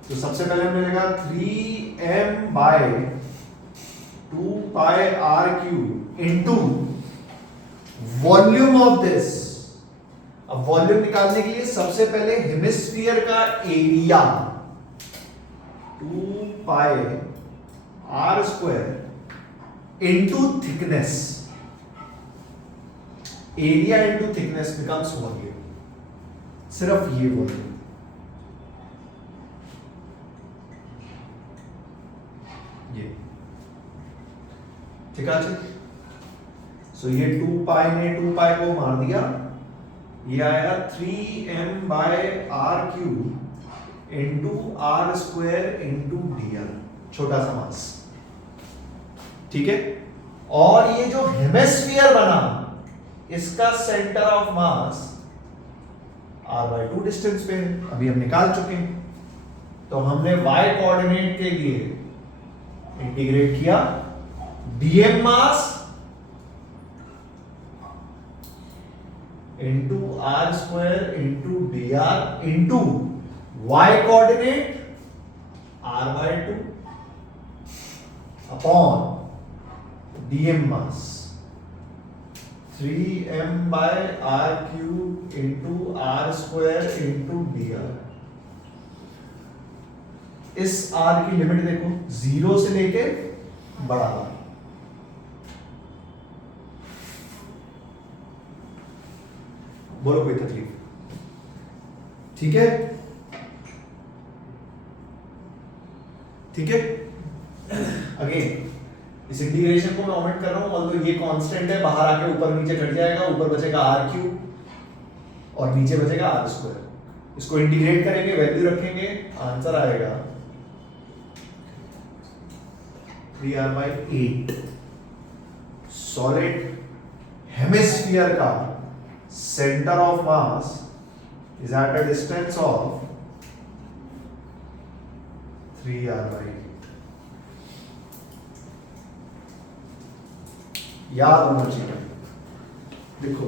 तो सबसे पहले हमने लिखा 3m by 2 pi R cube into volume of this. अब वॉल्यूम निकालने के लिए सबसे पहले हेमिस्फीयर का area 2 pi are square into thickness, area into thickness becomes volume, सिर्फ ये वॉल्यूम। ये ठीक है। सो ये 2 पाई ने 2 पाई को मार दिया, ये आएगा 3m by R cube into R square into dr, छोटा सा मास, ठीक है। और ये जो हेमिस्फीयर बना इसका centre of mass r/2 distance पे है, अभी हम निकाल चुके हैं। तो हमने y कोऑर्डिनेट के लिए इंटीग्रेट किया dm mass into R square into dr into y coordinate r/2 upon dm mass 3m by R cube into R square into dr। इस r की लिमिट देखो 0 से लेके बड़ा R, बोलो कोई तकलीफ, ठीक है, ठीक है। अगेन इस इंटीग्रेशन को मैं ओमिट कर रहा हूं, ऑल्दो ये कांस्टेंट है, बाहर आके ऊपर नीचे घट जाएगा, ऊपर बचेगा आर क्यूब और नीचे बचेगा आर स्क्वायर। इसको इंटीग्रेट करेंगे, वैल्यू रखेंगे, आंसर आएगा 3r/8। सॉलिड हेमिस्फीयर का centre of mass is at a distance of 3r/8। याद होना चाहिए, देखो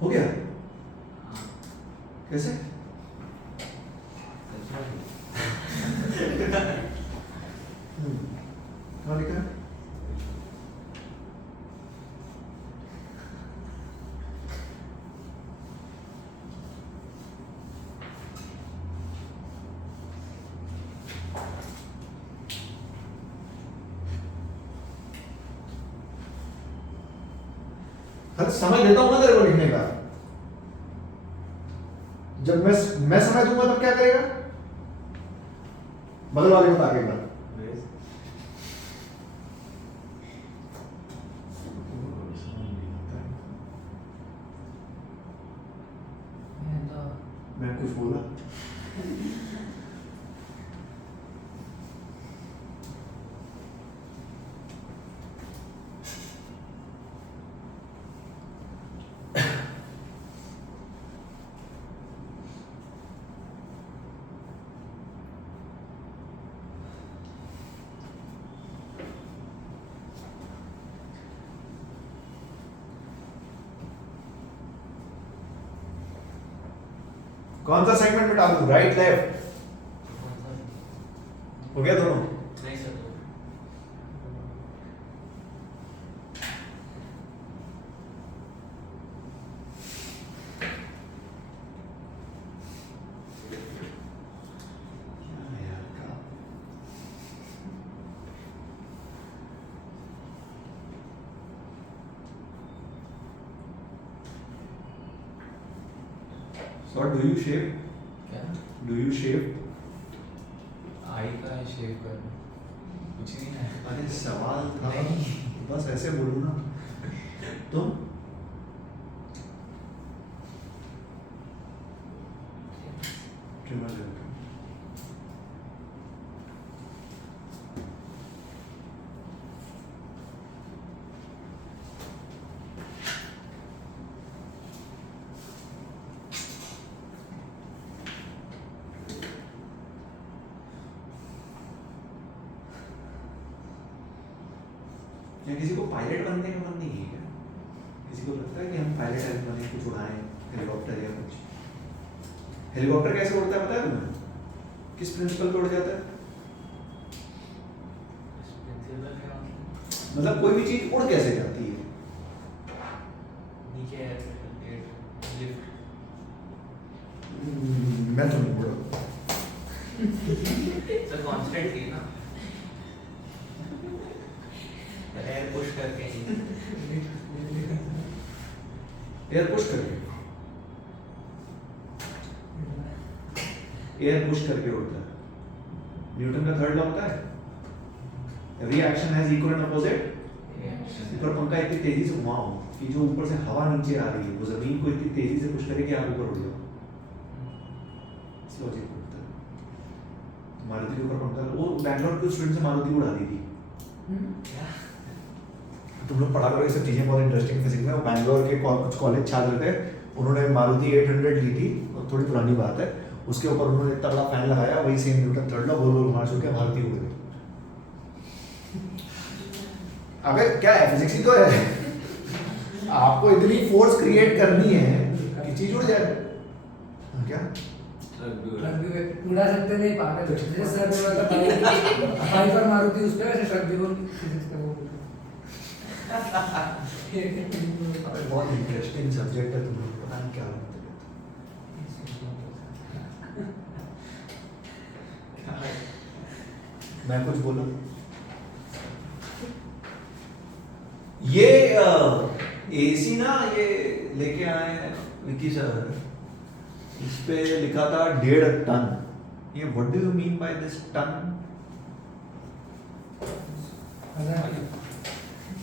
हो गया कैसे? कहाँ लिखा है? हर समय देता हूं ना तेरे को लिखने का, जब मैं समय दूंगा तब क्या करेगा, बदल वाले बता के एक बार। मैं कुछ बोला कौन सा सेगमेंट में डालूं, राइट लेफ्ट, हो गया दोनों? नहीं सर तो So do you shave? क्या Do you shave? आई का शेव करना कुछ नहीं है। अरे सवाल था, नहीं। बस ऐसे बोलूं ना तुम। ट्रिमर लेते हो। क्या किसी को पायलट बनने का मन नहीं है क्या? किसी को लगता है कि हम पायलट बने, कुछ उड़ाएं हेलीकॉप्टर या कुछ? हेलीकॉप्टर कैसे उड़ता है पता है तुम्हें? किस प्रिंसिपल पे उड़ जाता है? प्रिंसिपल क्या मतलब मतलब कोई भी चीज उड़ कैसे जाती है? नीचे है लिफ्ट मैं तो नहीं उड़ा। सर कॉन्स्टेंटली ना एयर पुश करके ही एयर पुश करके, एयर पुश करके उड़ता है। न्यूटन का थर्ड लॉ होता है, every action has equal and opposite. ऊपर पंखा इतनी तेजी से घुमाओ कि जो ऊपर से हवा नीचे आ रही है वो जमीन को इतनी तेजी से पुश करे कि आप ऊपर उड़ जाओ। इस लॉजिक को होता है। मारुति के ऊपर पंखा, वो बैंगलोर के स्टूडेंट से मारुति उड़ा दी थी। तुम लोग पढ़ा करो ये सब चीजें, बहुत इंटरेस्टिंग फिजिक्स में। वो बैंगलोर के कुछ कॉलेज छात्र थे, उन्होंने मारुति 800 ली थी, थोड़ी पुरानी बात है। उसके ऊपर उन्होंने इतना बड़ा फैन लगाया, वही सेम न्यूटन थर्ड लॉ, गोल गोल घुमा चुके मारुति उड़ गई। अबे क्या है, फिजिक्स ही तो है। आपको इतनी फोर्स क्रिएट करनी है कि चीज उड़ जाए। क्या ट्रक भी उड़ा सकते नहीं, पागल। जैसे सर बोला था बाइक पर मारुति उस पे, वैसे ट्रक भी बोल फिजिक्स का बोल। बहुत इंटरेस्टिंग सब्जेक्ट है, तुम लोग पता नहीं क्या लगता है। मैं कुछ बोलूं? ये एसी ना, ये लेके आए हैं विकी सर, इस पे लिखा था 1.5 टन। ये what do you mean by this ton?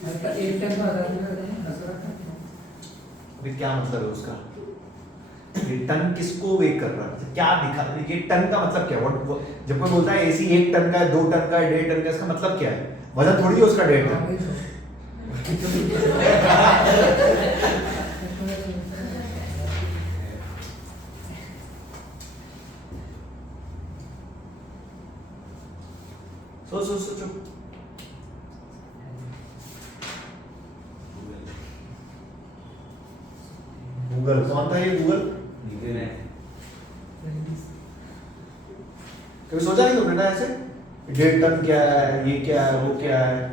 एक टन का 1000 रुपये अभी क्या मतलब है उसका? ये टन किसको वे कर रहा है, क्या दिखा? ये टन का मतलब क्या है? जब कोई बोलता है एसी 1 टन का है, 2 टन का है, 1.5 टन का, इसका मतलब क्या है? वजन थोड़ी है उसका 1.5 टन। सो चुप। गूगल कौन था ये? गूगल कभी सोचा नहीं तुमने ना ऐसे? 1.5 टन क्या है, ये क्या है, वो क्या है?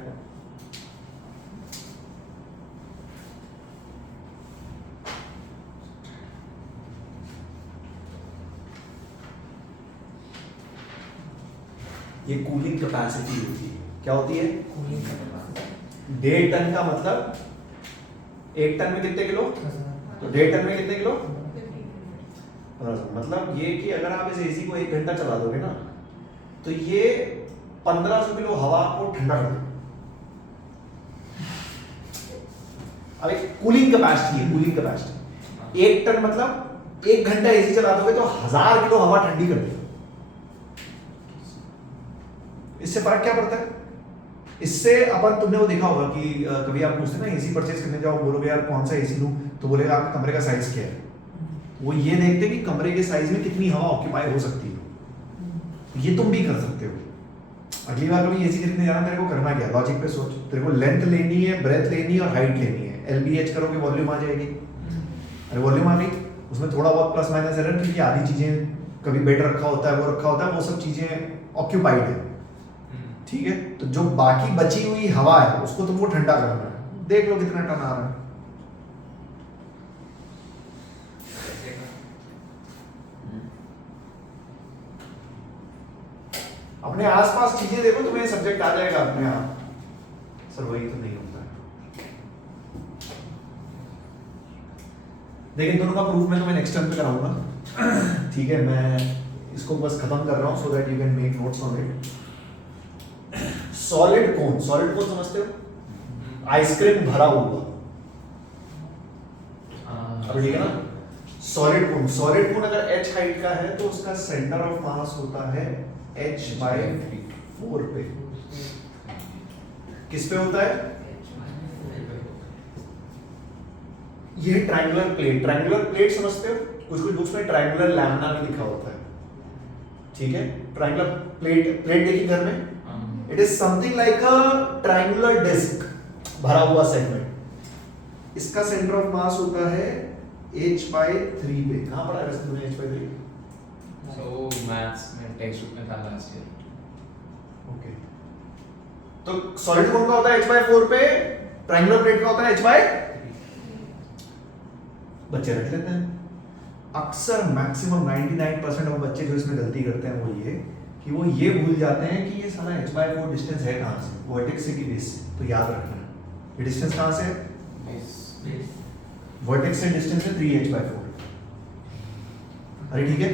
ये कूलिंग कैपेसिटी होती है। क्या होती है? कूलिंग का 1.5 टन का मतलब 1 टन में कितने किलो? तो 1.5 टन में कितने किलो? 1500। मतलब ये कि अगर आप इस एसी को 1 घंटा चला दोगे ना तो ये 1500 किलो हवा को ठंडा कर देगा। अब एक कूलिंग कैपेसिटी है, कूलिंग कैपेसिटी 1 टन मतलब 1 घंटा एसी चला दोगे तो 1000 किलो हवा ठंडी कर देगा। इससे फर्क क्या पड़ता है? इससे अपन तुमने वो देखा होगा कि कभी आप पूछते ना एसी परचेज करने जाओ, बोलोगे यार कौन सा एसी लूं, तो बोलेगा आपके कमरे का साइज क्या है। वो ये देखते कि कमरे के साइज में कितनी हवा ऑक्यूपाई हो सकती है। ये तुम भी कर सकते हो। अगली बार कभी एसी खरीदने जाना, तेरे को करना क्या? लॉजिक पे सोच, तेरे को लेंथ लेनी है, ब्रेथ लेनी है और हाइट लेनी है। LBH करोगे वॉल्यूम आ जाएगी। अरे वॉल्यूम आ गई, उसमें थोड़ा बहुत प्लस माइनस एरर, क्योंकि आधी चीजें कभी बेड रखा होता है, वो रखा होता है, वो सब चीजें ऑक्यूपाइड है। ठीक है, तो जो बाकी बची हुई हवा है उसको तुमको ठंडा करना है। देख लो कितना टन आ रहा है। अपने आसपास चीजें देखो, तुम्हें सब्जेक्ट आ जाएगा अपने आप। सर वही तो नहीं होता है। लेकिन दोनों का प्रूफ मैं तुम्हें नेक्स्ट टाइम पे कराऊंगा। ठीक है, मैं इसको बस खत्म कर रहा हूं so that you can make notes on it. Solid cone, solid कोन समझते हो? आइसक्रीम भरा हुआ। अब ठीक है ना? सॉलिड कोन, सॉलिड कोन अगर h हाइट का है तो उसका सेंटर ऑफ मास होता है h/4 पे। किस पे होता है? ये ट्रायंगुलर प्लेट, ट्रायंगुलर प्लेट समझते हो? कुछ कुछ बुक्स में ट्रायंगुलर लैमिना भी लिखा होता है। ठीक है, ट्रायंगुलर प्लेट, प्लेट देखिए घर में, it is something like a triangular disc, भरा हुआ सेगमेंट। इसका सेंटर ऑफ मास होता है h/3 पे। कहां पढ़ा है वैसे तुमने h/3? So मैथ्स में टेक्स्ट बुक में था लास्ट ईयर। ओके, तो सॉलिड कोन का होता है h/4 पे, ट्रायंगुलर प्लेट का होता है h/3। बच्चे रख लेते हैं। अक्सर मैक्सिमम 99% ऑफ बच्चे जो इसमें गलती करते हैं वो ये कि वो ये भूल जाते हैं कि ये सारा h/4 डिस्टेंस है कहां से, वर्टेक्स से कि बेस से। तो याद रखना ये डिस्टेंस कहां से है? वर्टेक्स से डिस्टेंस है 3h/4। अरे ठीक है,